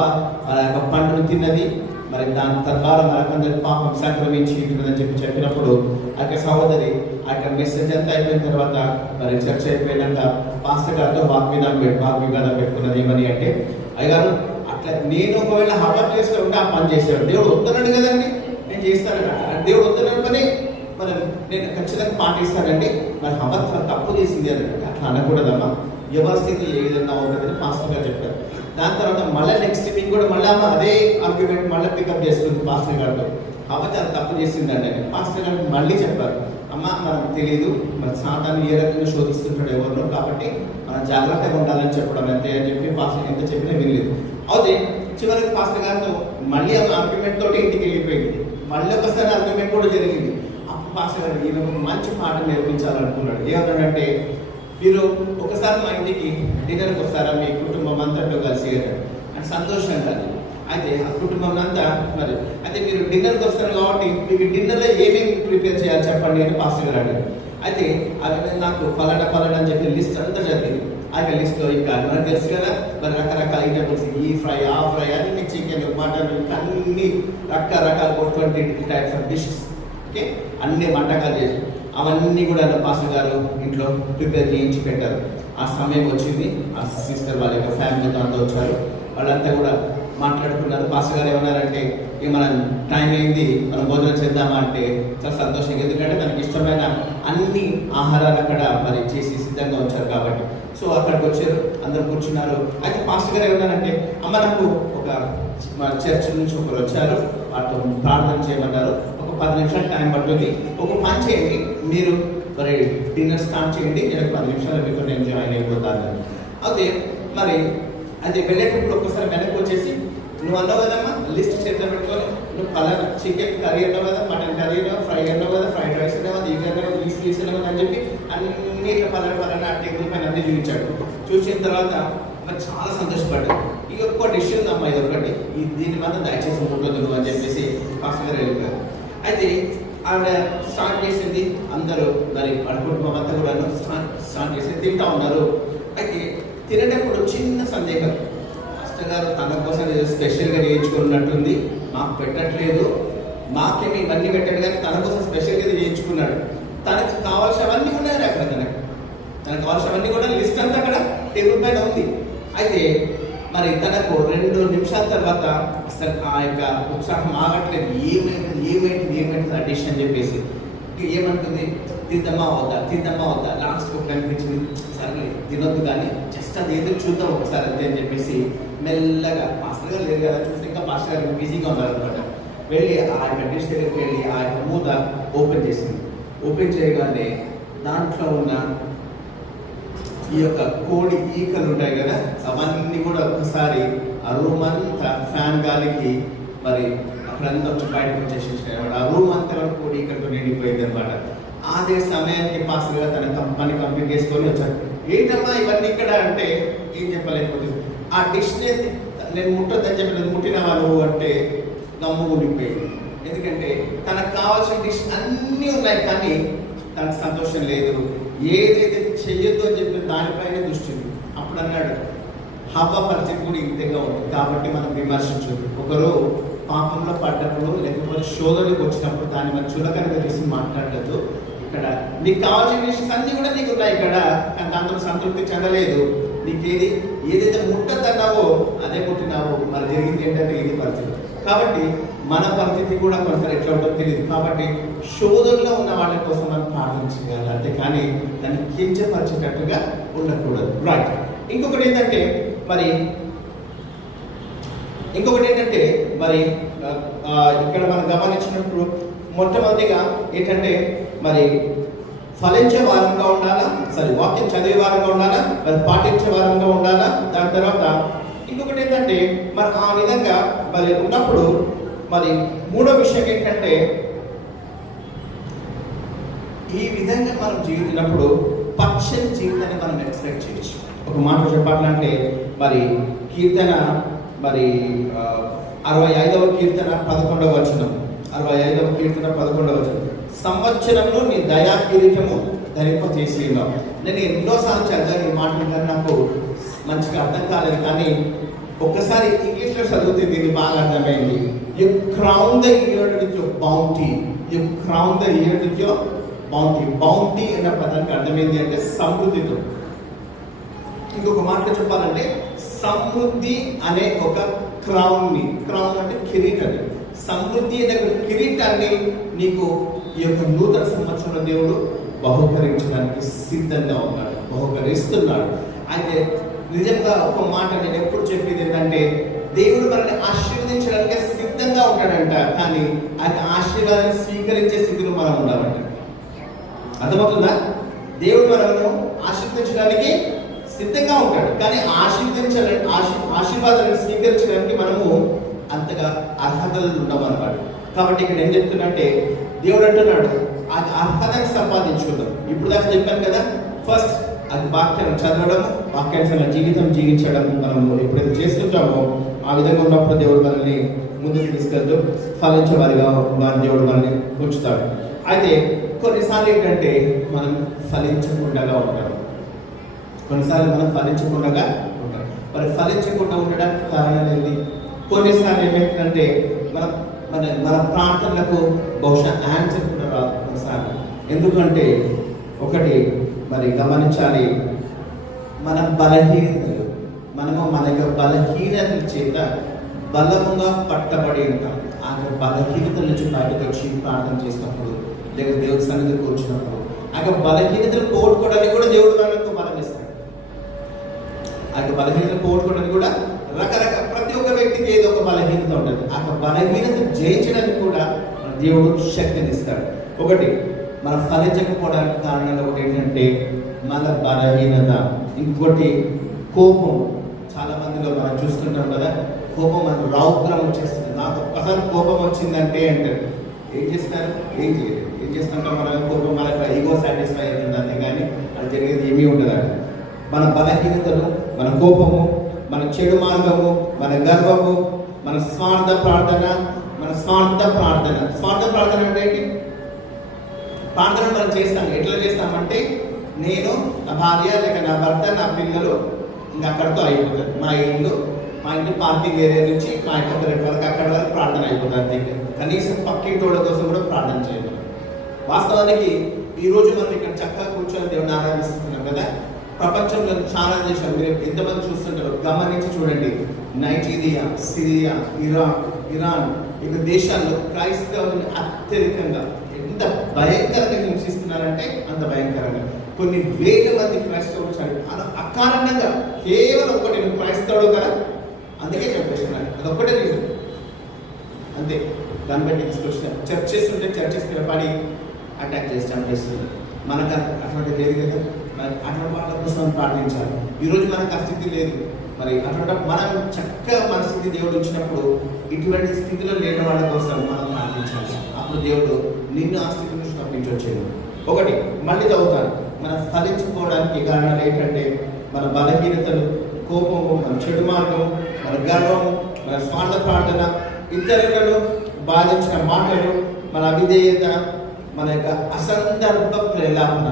ఆ యొక్క పండును తిన్నది, మరి దాని తద్వారా మనకందరి పాపం సంక్రమించి ఉంటుందని చెప్పినప్పుడు ఆ యొక్క సహోదరి ఆ యొక్క మెసేజ్ అంతా అయిపోయిన తర్వాత మరి చర్చ అయిపోయినాక పాస్టర్ గారితో వాగ్వివాదం పెట్టుకున్నది. ఏమని అంటే, అయ్యగారు అట్లా నేను ఒకవేళ హవ్వ ప్లేస్లో ఉంటే ఆ పని చేశాడు, దేవుడు వద్దన్నాడు కదండి, నేను చేస్తాను. దేవుడు వద్దన్నాడు పని మరి నేను ఖచ్చితంగా పాటిస్తానండి. మరి హవ్వ తప్పు చేసింది అని అట్లా అనకూడదమ్మా, ఎవరి స్థితి ఏ విధంగా ఉంటుందని పాస్టర్ గారు చెప్పారు. దాని తర్వాత మళ్ళీ నెక్స్ట్ వీక్ కూడా మళ్ళీ అదే ఆర్గ్యుమెంట్ మళ్ళీ పికప్ చేసుకుంది పాస్టర్ గారితో. హవ్వ చాలా తప్పు చేసిందండి అని పాస్టర్ గారు మళ్ళీ చెప్పారు. అమ్మ మనకు తెలియదు, మరి సాతాను ఏ రకంగా శోధిస్తుంటాడు ఎవరిలో, కాబట్టి మనం జాగ్రత్తగా ఉండాలని చెప్పడం అంతే అని చెప్పి పాస్టర్ ఎంత చెప్పినా వినలేదు. అయితే చివరికి పాస్టర్ గారితో మళ్ళీ ఆర్గ్యుమెంట్ తోటి ఇంటికి వెళ్ళిపోయింది. మళ్ళీ ఒకసారి ఆర్గ్యుమెంట్ కూడా జరిగింది. అప్పుడు పాస్టర్ గారు ఈయన ఒక మంచి పాఠం నేర్పించాలనుకున్నాడు. ఏమన్నాడంటే, మీరు ఒకసారి మా ఇంటికి డిన్నర్కి వస్తారా, మీ కుటుంబం అంతటో కలిసి అని సంతోషంగా. అయితే ఆ కుటుంబం అంతా మరి అయితే మీరు డిన్నర్కి వస్తారు కాబట్టి మీకు డిన్నర్లో ఏమేమి ప్రిపేర్ చేయాలి చెప్పండి అని పాస్టర్ గారు అడిగారు. అయితే అది నాకు పలానా అని చెప్పి లిస్ట్ అంతా చదివింది. ఆ యొక్క లిస్ట్లో ఇంకా మనకు తెలుసు కదా మరి రకరకాల ఐటమ్స్, ఈ ఫ్రై ఆ ఫ్రై అన్ని, చికెన్ మటన్ అన్ని రకరకాల 20 టైప్స్ ఆఫ్ డిషెస్, ఓకే, అన్ని వంటకాలు చేసి అవన్నీ కూడా పాస్టర్ గారు ఇంట్లో ప్రిపేర్ చేయించి పెట్టారు. ఆ సమయం వచ్చింది, ఆ సిస్టర్ వాళ్ళ యొక్క ఫ్యామిలీతో అంతా వచ్చారు. వాళ్ళంతా కూడా మాట్లాడుకున్నారు. పాస్టర్ గారు ఏమన్నారంటే, మనం టైం అయింది, మనం భోజనం చేద్దామా అంటే చాలా సంతోషంగా, ఎందుకంటే తనకి ఇష్టమైన అన్ని ఆహారాలు అక్కడ మరి చేసి సిద్ధంగా ఉంచారు కాబట్టి. సో అక్కడికి వచ్చారు, అందరూ కూర్చున్నారు. అయితే పాస్టర్ గారు ఏమన్నారంటే, అమ్మ నాకు ఒక చర్చ్ నుంచి ఒకరు వచ్చారు, వాటితో ప్రార్థన చేయమన్నారు, ఒక 10 నిమిషాలు టైం పడుతుంది, ఒక పని చేయండి, మీరు మరి డిన్నర్ స్టార్ట్ చేయండి, నేను 10 నిమిషాలు మీకు నేను జాయిన్ అయిపోతాను. అయితే మరి అది వెళ్ళేటప్పుడు ఒక్కసారి వెనక్కి వచ్చేసి, నువ్వు అన్నావు కదమ్మా లిస్ట్ చేతిలో పెట్టుకొని, నువ్వు పలానా చికెన్ కర్రీ అన్నావు కదా, మటన్ కర్రీ అన్నావు, ఫ్రై అన్నావు కదా, ఫ్రైడ్ రైస్ అన్నావు కదా, ఇది అన్నావు, ఈస్ అన్నావు అని చెప్పి అన్ని పలానా ఆ టేబుల్ పైన అన్ని చూపించాడు. చూసిన తర్వాత మరి చాలా సంతోషపడ్డాడు. ఇక ఒక్క డిష్ ఉందమ్మా, ఇది ఒకటి, దీని మాత్రం దయచేసి ముట్టొద్దు అని చెప్పేసి పాస్టర్ గారు వెళ్ళిపోయారు. అయితే ఆవిడ స్టార్ట్ చేసింది, అందరూ మరి కుటుంబం అంతా కూడా స్టార్ట్ చేసి తింటా ఉన్నారు. అయితే తినేటప్పుడు చిన్న సందేహం, పాస్టర్ గారు తన కోసం ఏదో స్పెషల్గా చేయించుకున్నట్టుంది, మాకు పెట్టట్లేదు, మాకేమి ఇవన్నీ పెట్టాడు కానీ తన కోసం స్పెషల్గా చేయించుకున్నాడు. తనకు కావాల్సినవన్నీ ఉన్నాయి అక్కడ, తనకు కావాల్సినవన్నీ కూడా లిస్ట్ అంతా అక్కడ టేబుల్ పైన ఉంది. అయితే మరి తనకు 2 నిమిషాల తర్వాత అసలు ఆ యొక్క ఉత్సాహం ఆగట్లేదు. ఏమైంది ఆ డిష్ అని చెప్పేసి ఏమంటుంది, తిందమ్మా వద్దా లాస్ట్ ఒక కనిపించింది, సరే తినొద్దు కానీ జస్ట్ అది ఏదో చూద్దాం ఒకసారి అంతే అని చెప్పేసి మెల్లగా, పాస్టర్ గారు లేదు కదా చూస్తే ఇంకా పాస్టర్ గారు బిజీగా ఉన్నారనమాట, వెళ్ళి ఆ యొక్క డిష్ దగ్గరికి వెళ్ళి ఆ యొక్క మూత ఓపెన్ చేసింది. ఓపెన్ చేయగానే దాంట్లో ఉన్న ఈ యొక్క కోడి ఈకలు ఉంటాయి కదా, అవన్నీ కూడా ఒకసారి ఆ రూమ్ అంతా ఫ్యాన్ గాలికి మరి అక్కడంతా వచ్చి బయటకు వచ్చేసి ఆ రూమ్ అంతా కూడా కోడి ఈకలతో నిండిపోయింది అనమాట. అదే సమయానికి పాస్టర్ గారు తన పని కంప్లీట్ చేసుకొని వచ్చాడు. ఏంటమ్మా ఇవన్నీ ఇక్కడ అంటే ఏం చెప్పలేకపోతుంది. ఆ డిష్ నేను ముట్టొద్దని చెప్పి ముట్టినవా నువ్వు అంటే గమ్ము ఉండిపోయింది. ఎందుకంటే తనకు కావాల్సిన డిష్ అన్నీ ఉన్నాయి కానీ తనకు సంతోషం లేదు, ఏదైతే చెయ్యొద్దు అని చెప్పి దానిపైనే దృష్టి. అప్పుడు అన్నాడు, హవ్వ పరిస్థితి కూడా ఇంతగా ఉంటుంది కాబట్టి మనం విమర్శించదు. ఒకరు పాపంలో పడ్డప్పుడు లేకపోతే శోధనకు వచ్చినప్పుడు దాన్ని మనం చులకనగా చేసి మాట్లాడలేదు. ఇక్కడ నీకు కావాల్సిన విషయాలు అన్నీ కూడా నీకు ఉన్నాయి ఇక్కడ, కానీ దాంతో సంతృప్తి చెందలేదు. నీకేది ఏదైతే ముట్టద్దన్నావో అదే ముట్టినావో, మరి జరిగింది ఏంటంటే ఇది పరిస్థితి. కాబట్టి మన పరిస్థితి కూడా కొంత ఎట్లా ఉంటుందో తెలియదు. కాబట్టి శోధనలో ఉన్న వాళ్ళ కోసం మనం ప్రార్థన చేయాలి, అంతేకాని దాన్ని కించపరిచేటట్టుగా ఉండకూడదు. రైట్. ఇంకొకటి ఏంటంటే మరి ఇక్కడ మనం గమనించినప్పుడు మొట్టమొదటిగా ఏంటంటే మరి ఫలించే వారంగా ఉండాలా, వాక్యం చదివే వారంగా ఉండాలా, మరి పాటించే వారంగా ఉండాలా. దాని తర్వాత ఇంకొకటి ఏంటంటే మరి ఆ విధంగా మరి ఉన్నప్పుడు మరి మూడో విషయం ఏంటంటే ఈ విధంగా మనం జీవించినప్పుడు పచ్చని జీవితాన్ని మనం ఎక్స్పెక్ట్ చేయొచ్చు. ఒక మాట చెప్పాలంటే మరి కీర్తన మరి 65వ కీర్తన 11వ వచనం, 65వ కీర్తన 11వ వచనం, సంవత్సరంలో నీ దయా కిరీటము ధరింప చేసి ఉన్నావు. నేను ఎన్నోసార్లు చదివాను ఈ మాటలు, కానీ నాకు మంచిగా అర్థం కాలేదు. కానీ ఒక్కసారి ఇంగ్లీష్లో చదివితే దీన్ని బాగా అర్థమైంది. You crown the year with your bounty, you crown the year with your bounty. Bounty అన్న పదానికి అర్థమైంది అంటే సమృద్ధితో. ఇంకొక మాటలో చెప్పాలంటే సమృద్ధి అనే ఒక క్రౌన్ని, క్రౌన్ అంటే కిరీటాన్ని, సమృద్ధి అనే ఒక కిరీటాన్ని నీకు ఈ యొక్క నూతన సంవత్సరంలో దేవుడు బహుకరించడానికి సిద్ధంగా ఉన్నాడు, బహుకరిస్తున్నాడు. అయితే నిజంగా ఒక మాట నేను ఎప్పుడు చెప్పేది ఏంటంటే, దేవుడు మనల్ని ఆశీర్వదించడానికి సిద్ధంగా ఉంటాడంట, కానీ ఆయన ఆశీర్వాదాన్ని స్వీకరించే స్థితిలో మనం ఉండాలంట. అర్థమవుతుందా? దేవుడు మనల్ని ఆశీర్వదించడానికి సిద్ధంగా ఉంటాడు, కానీ ఆశీర్వాదాన్ని స్వీకరించడానికి మనము అంతగా అర్హతలు ఉండమన్నమాట. కాబట్టి ఇక్కడ ఏం చెప్తున్నంటే, దేవుడు అంటున్నాడు అది అర్హతను సంపాదించుకుందాం. ఇప్పుడు దాకా చెప్పాను కదా, ఫస్ట్ అది వాక్యాన్ని చదవడం, వాక్యానుసారంగా జీవితం జీవించడం మనం ఎప్పుడైతే చేస్తుంటామో ఆ విధంగా ఉన్నప్పుడు దేవుడు మనల్ని ముందుకు తీసుకెళ్తూ ఫలించే వారిగా దేవుడు మనల్ని ఉంచుతాడు. అయితే కొన్నిసార్లు ఏంటంటే మనం ఫలించకుండా ఉంటాం, కొన్నిసార్లు మనం ఫలించకుండా ఉంటాం. మరి ఫలించకుండా ఉండడానికి కారణం ఏంటి? కొన్నిసార్లు ఏమైందంటే మనం మన మన ప్రార్థనలకు బహుశా ఆన్సర్ కూడా రాదు కొన్నిసార్లు. ఎందుకంటే ఒకటి మరి గమనించాలి, మన బలహీనతలు, మనము మన యొక్క బలహీనతల చేత బలముగా పట్టబడి ఉంటాం. ఆ బలహీనతల నుంచి బయటకు వచ్చి ప్రార్థన చేసినప్పుడు, లేదా దేవుడి సన్నిధికి వచ్చినప్పుడు ఆ యొక్క బలహీనతలు పోగొట్టుకోవడానికి కూడా దేవుడు మనకు బలం ఇస్తాడు. ఆ యొక్క బలహీనతలు పోగొట్టుకోవడానికి కూడా రకరకాల ప్రతి ఒక్క వ్యక్తికి ఏదో ఒక బలహీనత ఉంటుంది. ఆ బలహీనత జయించడానికి కూడా దేవుడు శక్తిని ఇస్తాడు. ఒకటి మనం ఫలించకపోవడానికి కారణంగా ఒకటి ఏంటంటే మన బలహీనత. ఇంకోటి కోపం. చాలా మందిలో మనం చూస్తుంటాం కదా, కోపం మన రౌద్రం వచ్చేస్తుంది. నాకు ఒక్కసారి కోపం వచ్చిందంటే అంటారు, ఏం చేస్తారు? ఏం చేయలేదు. ఏం చేస్తుంటాం? మన కోపం మన ఈగో సాటిస్ఫై అవుతుంది అంతే, కానీ అది జరిగేది ఏమీ ఉండదు. మన బలహీనతలు, మన కోపము, మన చెడు మార్గము, మన గర్వము, మన స్వార్థ ప్రార్థన. స్వార్థ ప్రార్థన అంటే ఏంటి? ప్రార్థన మనం చేస్తాం. ఎట్లా చేస్తామంటే, నేను, నా భార్య, లేక నా భర్త, నా పిల్లలు ఇంకా అక్కడితో అయిపోతుంది. మా ఇంటి పార్కింగ్ ఏరియా నుంచి మా ఇంటి వరకు అక్కడ వరకు ప్రార్థన అయిపోతుంది అంతే. కనీసం పక్కింటి వాళ్ళ కోసం కూడా ప్రార్థన చేయడం. వాస్తవానికి ఈరోజు మనం ఇక్కడ చక్కగా కూర్చొని దేవుని ఆరాధిస్తున్నాం కదా. ప్రపంచంలో చాలా దేశాలు మీరు ఎంతమంది చూస్తుంటారు గమనించి చూడండి. నైజీరియా, సిరియా, ఇరాన్ ఇక దేశాల్లో క్రైస్తవుని అత్యధికంగా ఎంత భయంకరంగా హింసిస్తున్నారంటే అంత భయంకరంగా. కొన్ని వేల మంది క్రైస్తవులు అకారణంగా కేవలం ఒకటి క్రైస్తవుడు కదా అందుకే చంపేస్తున్నారు. అదొక్కటే రీజన్ అంతే. దాన్ని బట్టి తీసుకొచ్చిన చర్చెస్ పడి అటాక్ చేసి చంపేస్తుంది. మనకు అటువంటి లేదు కదా, అటువంటి వాళ్ళ కోసం ప్రార్థించాలి. ఈరోజు మనకు ఆ స్థితి లేదు. మరి అటువంటి మనం చక్కగా మన స్థితి దేవుడు ఇచ్చినప్పుడు ఇటువంటి స్థితిలో లేని వాళ్ళ కోసం మనం ప్రార్థించాలి. అప్పుడు దేవుడు నిన్ను ఆ స్థితి నుంచి తప్పించొచ్చేది. ఒకటి మళ్ళీ చదువుతాను. మనం ఫలించుకోవడానికి కారణాలు ఏంటంటే మన బలహీనతలు, కోపము, మన చెడు మార్గం, మన గర్వము, మన స్వార్థ ప్రార్థన, ఇతరులను బాధించిన మాటలు, మన అవిధేయత, మన యొక్క అసందర్భ ప్రేలాపన.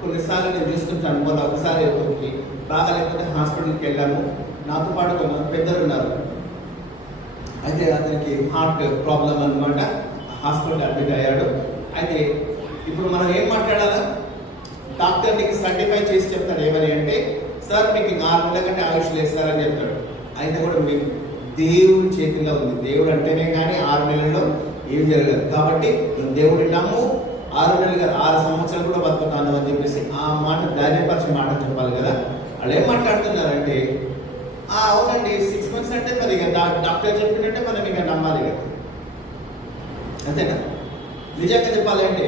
కొన్నిసార్లు నేను చూస్తుంటాను. మొన్న ఒకసారి ఒకరికి బాగా లేకపోతే హాస్పిటల్కి వెళ్ళాము. నాతో పాటు కొంత పెద్దలు ఉన్నారు. అయితే అతనికి హార్ట్ ప్రాబ్లం అనమాట. హాస్పిటల్ అడ్మిట్ అయ్యాడు. అయితే ఇప్పుడు మనం ఏం మాట్లాడాలా? డాక్టర్ నీకు సర్టిఫై చేసి చెప్తాడు ఏమని అంటే, సార్ మీకు 4 నెలల కంటే ఆయుష్ లేదు సార్ అని చెప్తాడు. అయితే కూడా మీకు దేవుడి చేతిలో ఉంది. దేవుడు అంటేనే కానీ 6 నెలల్లో ఏం జరగదు. కాబట్టి దేవుడి నమ్ము, 6 నెలలు కాదు 6 సంవత్సరాలు కూడా బతుకుతాను అని చెప్పేసి ఆ మాట ధైర్యపరిచే మాట చెప్పాలి కదా. వాళ్ళు ఏం మాట్లాడుతున్నారంటే, అవునండి 6 months అంటే మరి ఇక డాక్టర్ చెప్పినట్టే మనం ఇక నమ్మాలి కదా, అంతేనా? నిజంగా చెప్పాలంటే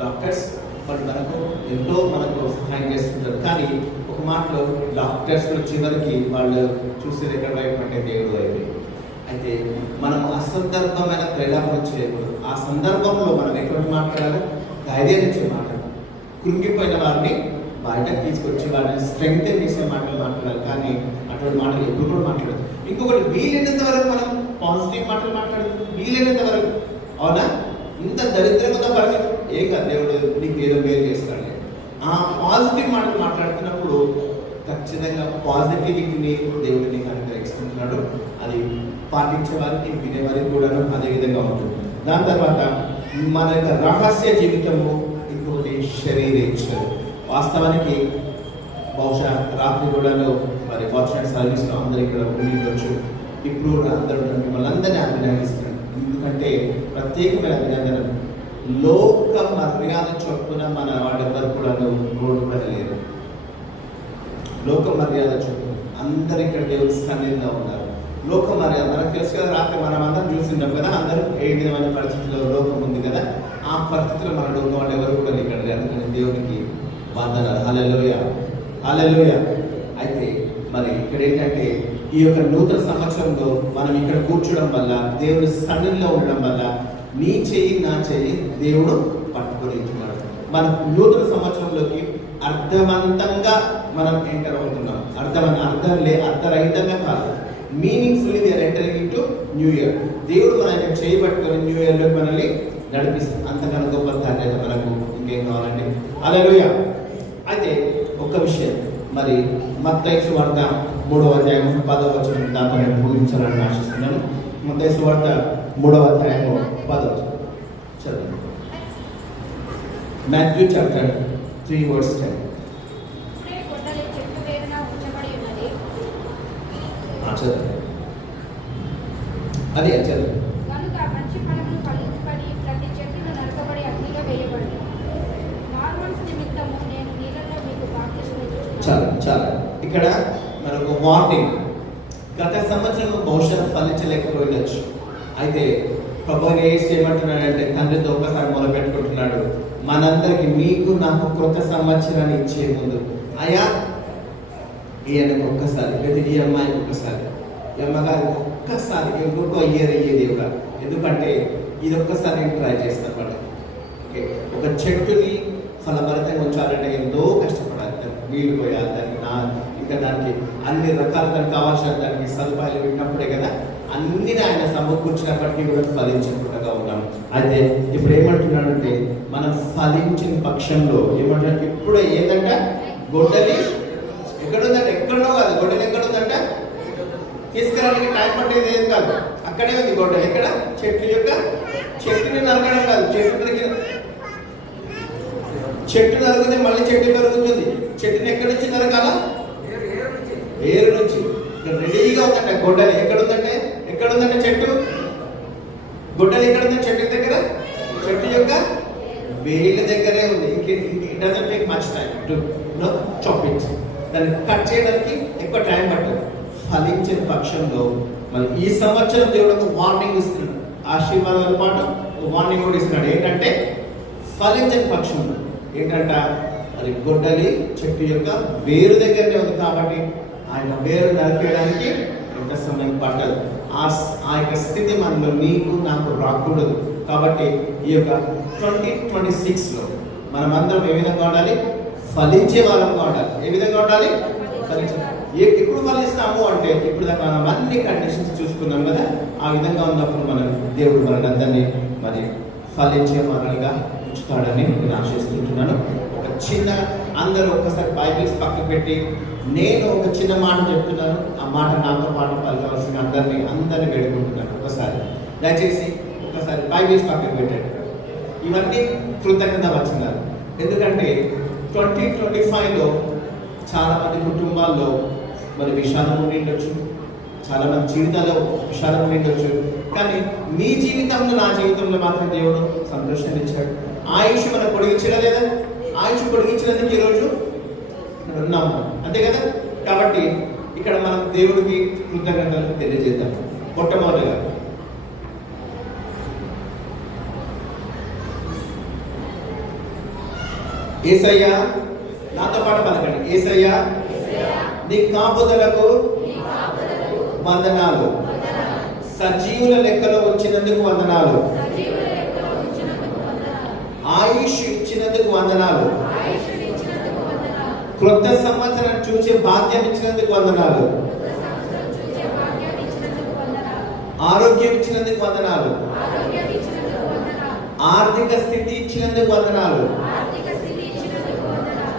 డాక్టర్స్ వాళ్ళు మనకు సహాయం చేస్తుంటారు. కానీ ఒక మాటలో డాక్టర్స్ చివరికి వాళ్ళు చూసేది ఎక్కడ వైపు అంటే దేవుడు వైపు. అయితే మనం అసందర్భమైన ప్రేలాపన చేయకూడదు. ఆ సందర్భంలో మనం ఎటువంటి మాట్లాడాలి? ధైర్యం ఇచ్చే మాట్లాడాలి. కృంగిపోయిన వారిని బయటకు తీసుకొచ్చి వారిని స్ట్రెంగ్త్ చేసే మాటలు మాట్లాడాలి. కానీ అటువంటి మాటలు ఎప్పుడు కూడా మాట్లాడదు. ఇంకొకటి, వీలైనంత వరకు మనం పాజిటివ్ మాటలు మాట్లాడదు. వీలైనంత వరకు, అవునా? ఇంత దరిద్రంగా పరిస్థితి ఏం కాదు, దేవుడు నీకు ఏదో మేలు చేస్తాడు. ఆ పాజిటివ్ మాటలు మాట్లాడుతున్నప్పుడు ఖచ్చితంగా పాజిటివిటీని దేవుడు నీకు అనుగ్రహిస్తున్నాడు. అది పాటించే వారికి, వినేవారికి కూడా అదే విధంగా ఉంటుంది. దాని తర్వాత మన యొక్క రహస్య జీవితము, ఇంకొకటి శరీరేచ్ఛలు. వాస్తవానికి బహుశా రాత్రి కూడా మరి వాచ్మెన్ సర్వీస్లో అందరూ ఇక్కడ ఉండొచ్చు. ఇప్పుడు అందరూ మిమ్మల్ని అందరినీ అభినందిస్తున్నాను. ఎందుకంటే ప్రత్యేకమైన అభినందన, లోక మర్యాద చొప్పున మన వాడెవ్వరు కూడా రోడ్డు కూడా లేరు. లోక మర్యాద చొప్పున అందరు ఇక్కడ దేవుడి సన్నిధిలో ఉన్నారు. లోక మర్యాద మనకు తెలుసు కదా, రాత్రి మనం అందరం చూస్తున్నాం కదా, అందరూ ఏ విధమైన పరిస్థితుల్లో లోకం ఉంది కదా, ఆ పరిస్థితుల్లో మన లోకం వాళ్ళు ఎవరు కూడా ఇక్కడ లేరు. అందుకని దేవునికి వందనాలు. హల్లెలూయా, హల్లెలూయా. అయితే మరి ఇక్కడ ఏంటంటే, ఈ యొక్క నూతన సంవత్సరంలో మనం ఇక్కడ కూర్చోవడం వల్ల, దేవుడి సన్నిధిలో ఉండడం వల్ల నీ చెయ్యి నా చెయ్యి దేవుడు పట్టుకొని ఇస్తున్నాడు. మన నూతన సంవత్సరంలోకి అర్థవంతంగా మనం ఎంటర్ అవుతున్నాం. అర్థరహితంగా కాదు, meaningfully we are entering into new year. దేవుడు మన యొక్క చేయి పట్టుకొని న్యూ ఇయర్లో మనల్ని నడిపిస్తాం. అంతకన్నా గొప్ప ధన్యత మనకు ఇంకేం కావాలండి? హల్లెలూయా. అయితే ఒక్క విషయం, మరి మత్తయి సువార్త 3వ అధ్యాయం 10వ వచనం దాకా నేను ముగించాలని ఆశిస్తున్నాను. మత్తయి సువార్త 3వ అధ్యాయం 10వ వచనం చదువు. Matthew chapter 3 verse 10. చదువు. అది చదువు. కనుక మంచి ఫలములు ఫలించబడి ప్రతి చెట్టును నరకబడి అగ్నిలో వేయబడును. మారుమనసు నిమిత్తము నేను నీళ్ళలో మీకు బాప్తిస్మం ఇచ్చుచున్నాను. చాలా ఇక్కడ మనకు వార్నింగ్. గత సంవత్సరం బహుశా ఫలించలేకపోయిండొచ్చు. అయితే ప్రభువు యేసు ఏమంటున్నాడంటే, తండ్రితో ఒకసారి మొదలు పెట్టుకుంటున్నాడు, మనందరికి మీకు నాకు క్రొత్త సంవత్సరాన్ని ఇచ్చే ముందు అయ్యా ఈయనకు ఒక్కసారి, ప్రతి ఈ అమ్మాయికి ఒక్కసారి, ఈ అమ్మగారికి ఒక్కసారి, ఇంకొక ఇయర్ అయ్యేది కూడా. ఎందుకంటే ఇది ఒక్కసారి నేను ట్రై చేస్తాను అన్నమాట. ఓకే, ఒక చెట్టుని ఫలభరితంగా ఉంచాలంటే ఎంతో కష్టపడాలి. నీళ్ళు పోయాలి, ఇంకా దానికి అన్ని రకాల దానికి కావాల్సిన దానికి సదుపాయాలు పెట్టినప్పుడే కదా అన్ని ఆయన సమకూర్చినప్పటికీ కూడా ఫలించకుండా ఉన్నాం. అయితే ఇప్పుడు ఏమంటున్నాడంటే, మనం ఫలించిన పక్షంలో ఏమంటున్నాడు, ఇప్పుడు ఏదంట, గొడ్డలి ఎక్కడుందంట, ఎక్కడో కాదు, గొడ్డలి ఎక్కడుందంట, తీసుకురావడానికి టైం పట్టేది ఏం కాదు, అక్కడే ఉంది గొడ్డలి. ఎక్కడ? చెట్టుని నరకడం కాదు, చెట్టు నరికితే మళ్ళీ చెట్టు పెరుగుతుంది. చెట్టుని ఎక్కడి నుంచి నరకాలా? వేరు నుంచి. రెడీగా ఉందంట గొడ్డలి. ఎక్కడుందంటే చెట్టు, గొడ్డలి ఎక్కడుందంటే చెట్టు దగ్గర, చెట్టు యొక్క వేళ్ళ దగ్గరే ఉంది. It doesn't take much time to chop it. దాన్ని కట్ చేయడానికి ఎక్కువ టైం పట్టదు. ఫలించిన పక్షంలో మరి ఈ సంవత్సరం దేవుడు ఒక వార్నింగ్ ఇస్తున్నాడు. ఆశీర్వాదాలతో పాటు వార్నింగ్ కూడా ఇస్తున్నాడు. ఏంటంటే ఫలించిన పక్షంలో ఏంటంట, అది గొడ్డలి చెట్టు యొక్క వేరు దగ్గరనే ఉంది కాబట్టి ఆయన వేరు నరికేయడానికి ఎంత సమయం పట్టదు. ఆ యొక్క స్థితి మనలో నీకు నాకు రాకూడదు. కాబట్టి ఈ యొక్క 2026లో మనం అందరం ఏ విధంగా ఉండాలి? ఫలించే వాళ్ళంగా ఉండాలి. ఏ విధంగా ఉండాలి? ఎప్పుడు ఫలిస్తాము అంటే, ఇప్పుడు దాకా మనం అన్ని కండిషన్స్ చూసుకున్నాం కదా, ఆ విధంగా ఉన్నప్పుడు మనం దేవుడు మనల్ని అందరినీ మరి ఫలించే వాళ్ళగా ఉంచుతాడని నేను ఆశిస్తుంటున్నాను. ఒక చిన్న, అందరూ ఒక్కసారి బైబిల్స్ పక్కకు పెట్టి నేను ఒక చిన్న మాట చెప్తున్నాను, ఆ మాట నాతో పాటు పలకాల్సిన అందరినీ వేడుకుంటున్నాను. ఒకసారి దయచేసి ఒకసారి బైబిల్స్ పక్కకు పెట్టండి. ఇవన్నీ కృతజ్ఞత వచనాలు. ఎందుకంటే 2025లో చాలా మంది కుటుంబాల్లో మరి విషాదం ఉండిండొచ్చు, చాలా మంది జీవితాల్లో విషాదం ఉండిండొచ్చు. కానీ నీ జీవితంలో, నా జీవితంలో మాత్రం దేవుడు సంతోషాన్ని ఇచ్చాడు. ఆయుష్ మనకు పొడిగించడా లేదా? ఆయుష్ పొడిగించినందుకు ఈరోజు ఉన్నాము, అంతే కదా. కాబట్టి ఇక్కడ మనం దేవుడికి కృతజ్ఞతలు తెలియజేద్దాం. మొట్టమొదటిగా యేసయ్యా, నాతో పాటు పలకండి, యేసయ్యా నీ కాపుదలకు వందనాలు, సజీవుల లెక్కలో వచ్చినందుకు వందనాలు. సజీవుల లెక్కలో ఉంచినందుకు వందనాలు. ఆయుష్ ఇచ్చినందుకు వందనాలు. ఆయుష్నిచ్చినందుకు వందనాలు. క్రొత్త సంవత్సరం చూసే భాగ్యం ఇచ్చినందుకు వందనాలు. కొత్త సంవత్సరం చూసే భాగ్యాన్ని ఇచ్చినందుకు వందనాలు. ఆరోగ్యం ఇచ్చినందుకు వందనాలు. ఆరోగ్యం ఇచ్చినందుకు వందనాలు. ఆర్థిక స్థితి ఇచ్చినందుకు వందనాలు. ఆర్థిక స్థితి ఇచ్చినందుకు వందనాలు.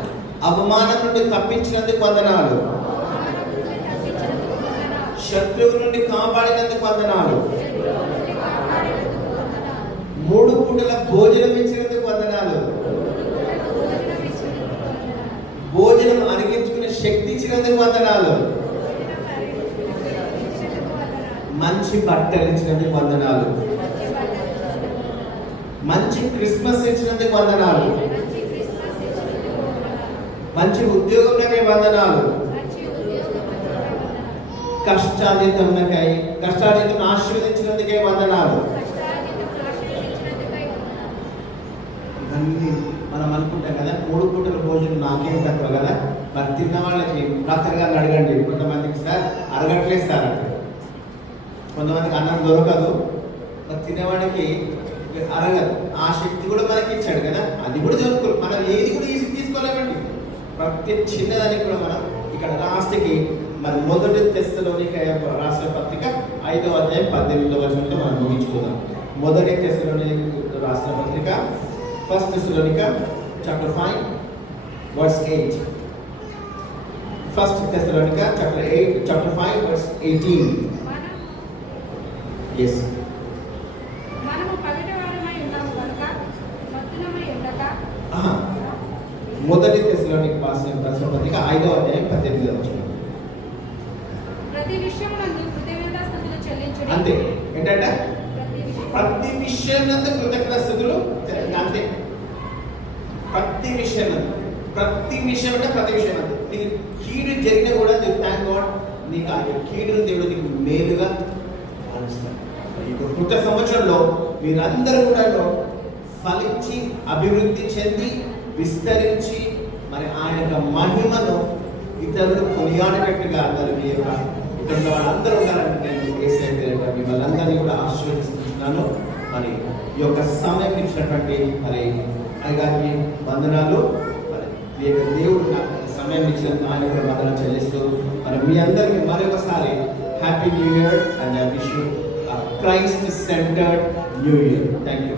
అవమానం నుండి తప్పించినందుకు వందనాలు. అవమానం నుండి తప్పించినందుకు వందనాలు. శత్రువు నుండి కాపాడినందుకు వందనాలు. శత్రువుల నుండి కాపాడినందుకు వందనాలు. 3 పూటల భోజనం ఇచ్చినందుకు వందనాలు. భోజనం ఇచ్చినందుకు వందనాలు. భోజనం అరిగించుకునే శక్తి ఇచ్చినందుకు వందనాలు. భోజనం ఇచ్చినందుకు వందనాలు. మంచి బట్టలు ఇచ్చినందుకు వందనాలు. మంచి బట్టలు ఇచ్చినందుకు వందనాలు. మంచి క్రిస్మస్ ఇచ్చినందుకు వందనాలు. మంచి క్రిస్మస్ ఇచ్చినందుకు వందనాలు. మంచి ఉద్యోగంలోకే వందనాలు. మంచి ఉద్యోగం వందనాలు. కష్టార్జితం ఆశీర్వదించినందుకే వందనాలు. కష్టార్జితం ఆశీర్వదించినందుకై వందనాలు. ఇవన్నీ మనం అనుకుంటాం కదా, 3 పూటల భోజనం నాకేం తక్కువ కదా, మరి తిన్న వాళ్ళకి డాక్టర్ గారిని అడగండి. కొంతమందికి సార్ అరగట్లేదు సార్ అంటే, కొంతమందికి అన్నం దొరకదు, మరి తినేవాడికి అరగదు. ఆ శక్తి కూడా మనకి ఇచ్చాడు కదా, అది కూడా దొరుకు. మనం ఏది కూడా ఈజీ తీసుకోలేమండి. ప్రతి చిన్నదానికి కూడా మనం ఇక్కడ లాస్ట్కి మరి మొదటి తెస్సలోనిక రాసిన పత్రిక 5వ అధ్యాయం 18వ వచనంతో మనం ముగించుకుందాం. మొదటి తెస్సలోనిక రాసిన పత్రిక 1 Thessalonica chapter 5 verse 8. 1 Thessalonica chapter 5 verse 18. Yes. మనము పగటివారమై ఉన్నాము కనుక మత్తులమై ఉండక మొదటి తెస్సలోనిక రాసిన పత్రిక 5వ అధ్యాయం 18వ వచనం. ప్రతి విషయమునందు కృతజ్ఞతాస్తుతులు చెల్లించుడి. అంతే. ఏంటంటే ప్రతి విషయం ప్రతి విషయం నందు కృతజ్ఞతాస్తుతులు అంతే. ప్రతి విషయం అంటే ప్రతి విషయం అంతే. నీకు కీడు జరిగినా కూడా థ్యాంక్ గాడ్, నీకు ఆ కీడును దేవుడు నీకు మేలుగా భావిస్తాడు. ఈ కొత్త సంవత్సరంలో మీరందరూ కూడా ఫలించి అభివృద్ధి చెంది విస్తరించి మరి ఆయన యొక్క మహిమను ఇతరులు కొనియాడేటట్టుగా అందరూ మీ యొక్క ఇతరుల వాళ్ళందరూ ఉండాలంటే నేను యేసయ్య పేరిట మిమ్మల్ని అందరినీ కూడా ఆశీర్వదిస్తున్నాను. మరి ఈ యొక్క సమయం ఇచ్చినటువంటి మరి గారికి వందనాలు. మరి దేవుడు నాకు సమయం ఇచ్చిన ఆయన కూడా వందనాలు చెల్లిస్తూ మరి మీ అందరికీ మరొకసారి happy new year and I wish you Christ centred new year. Thank you.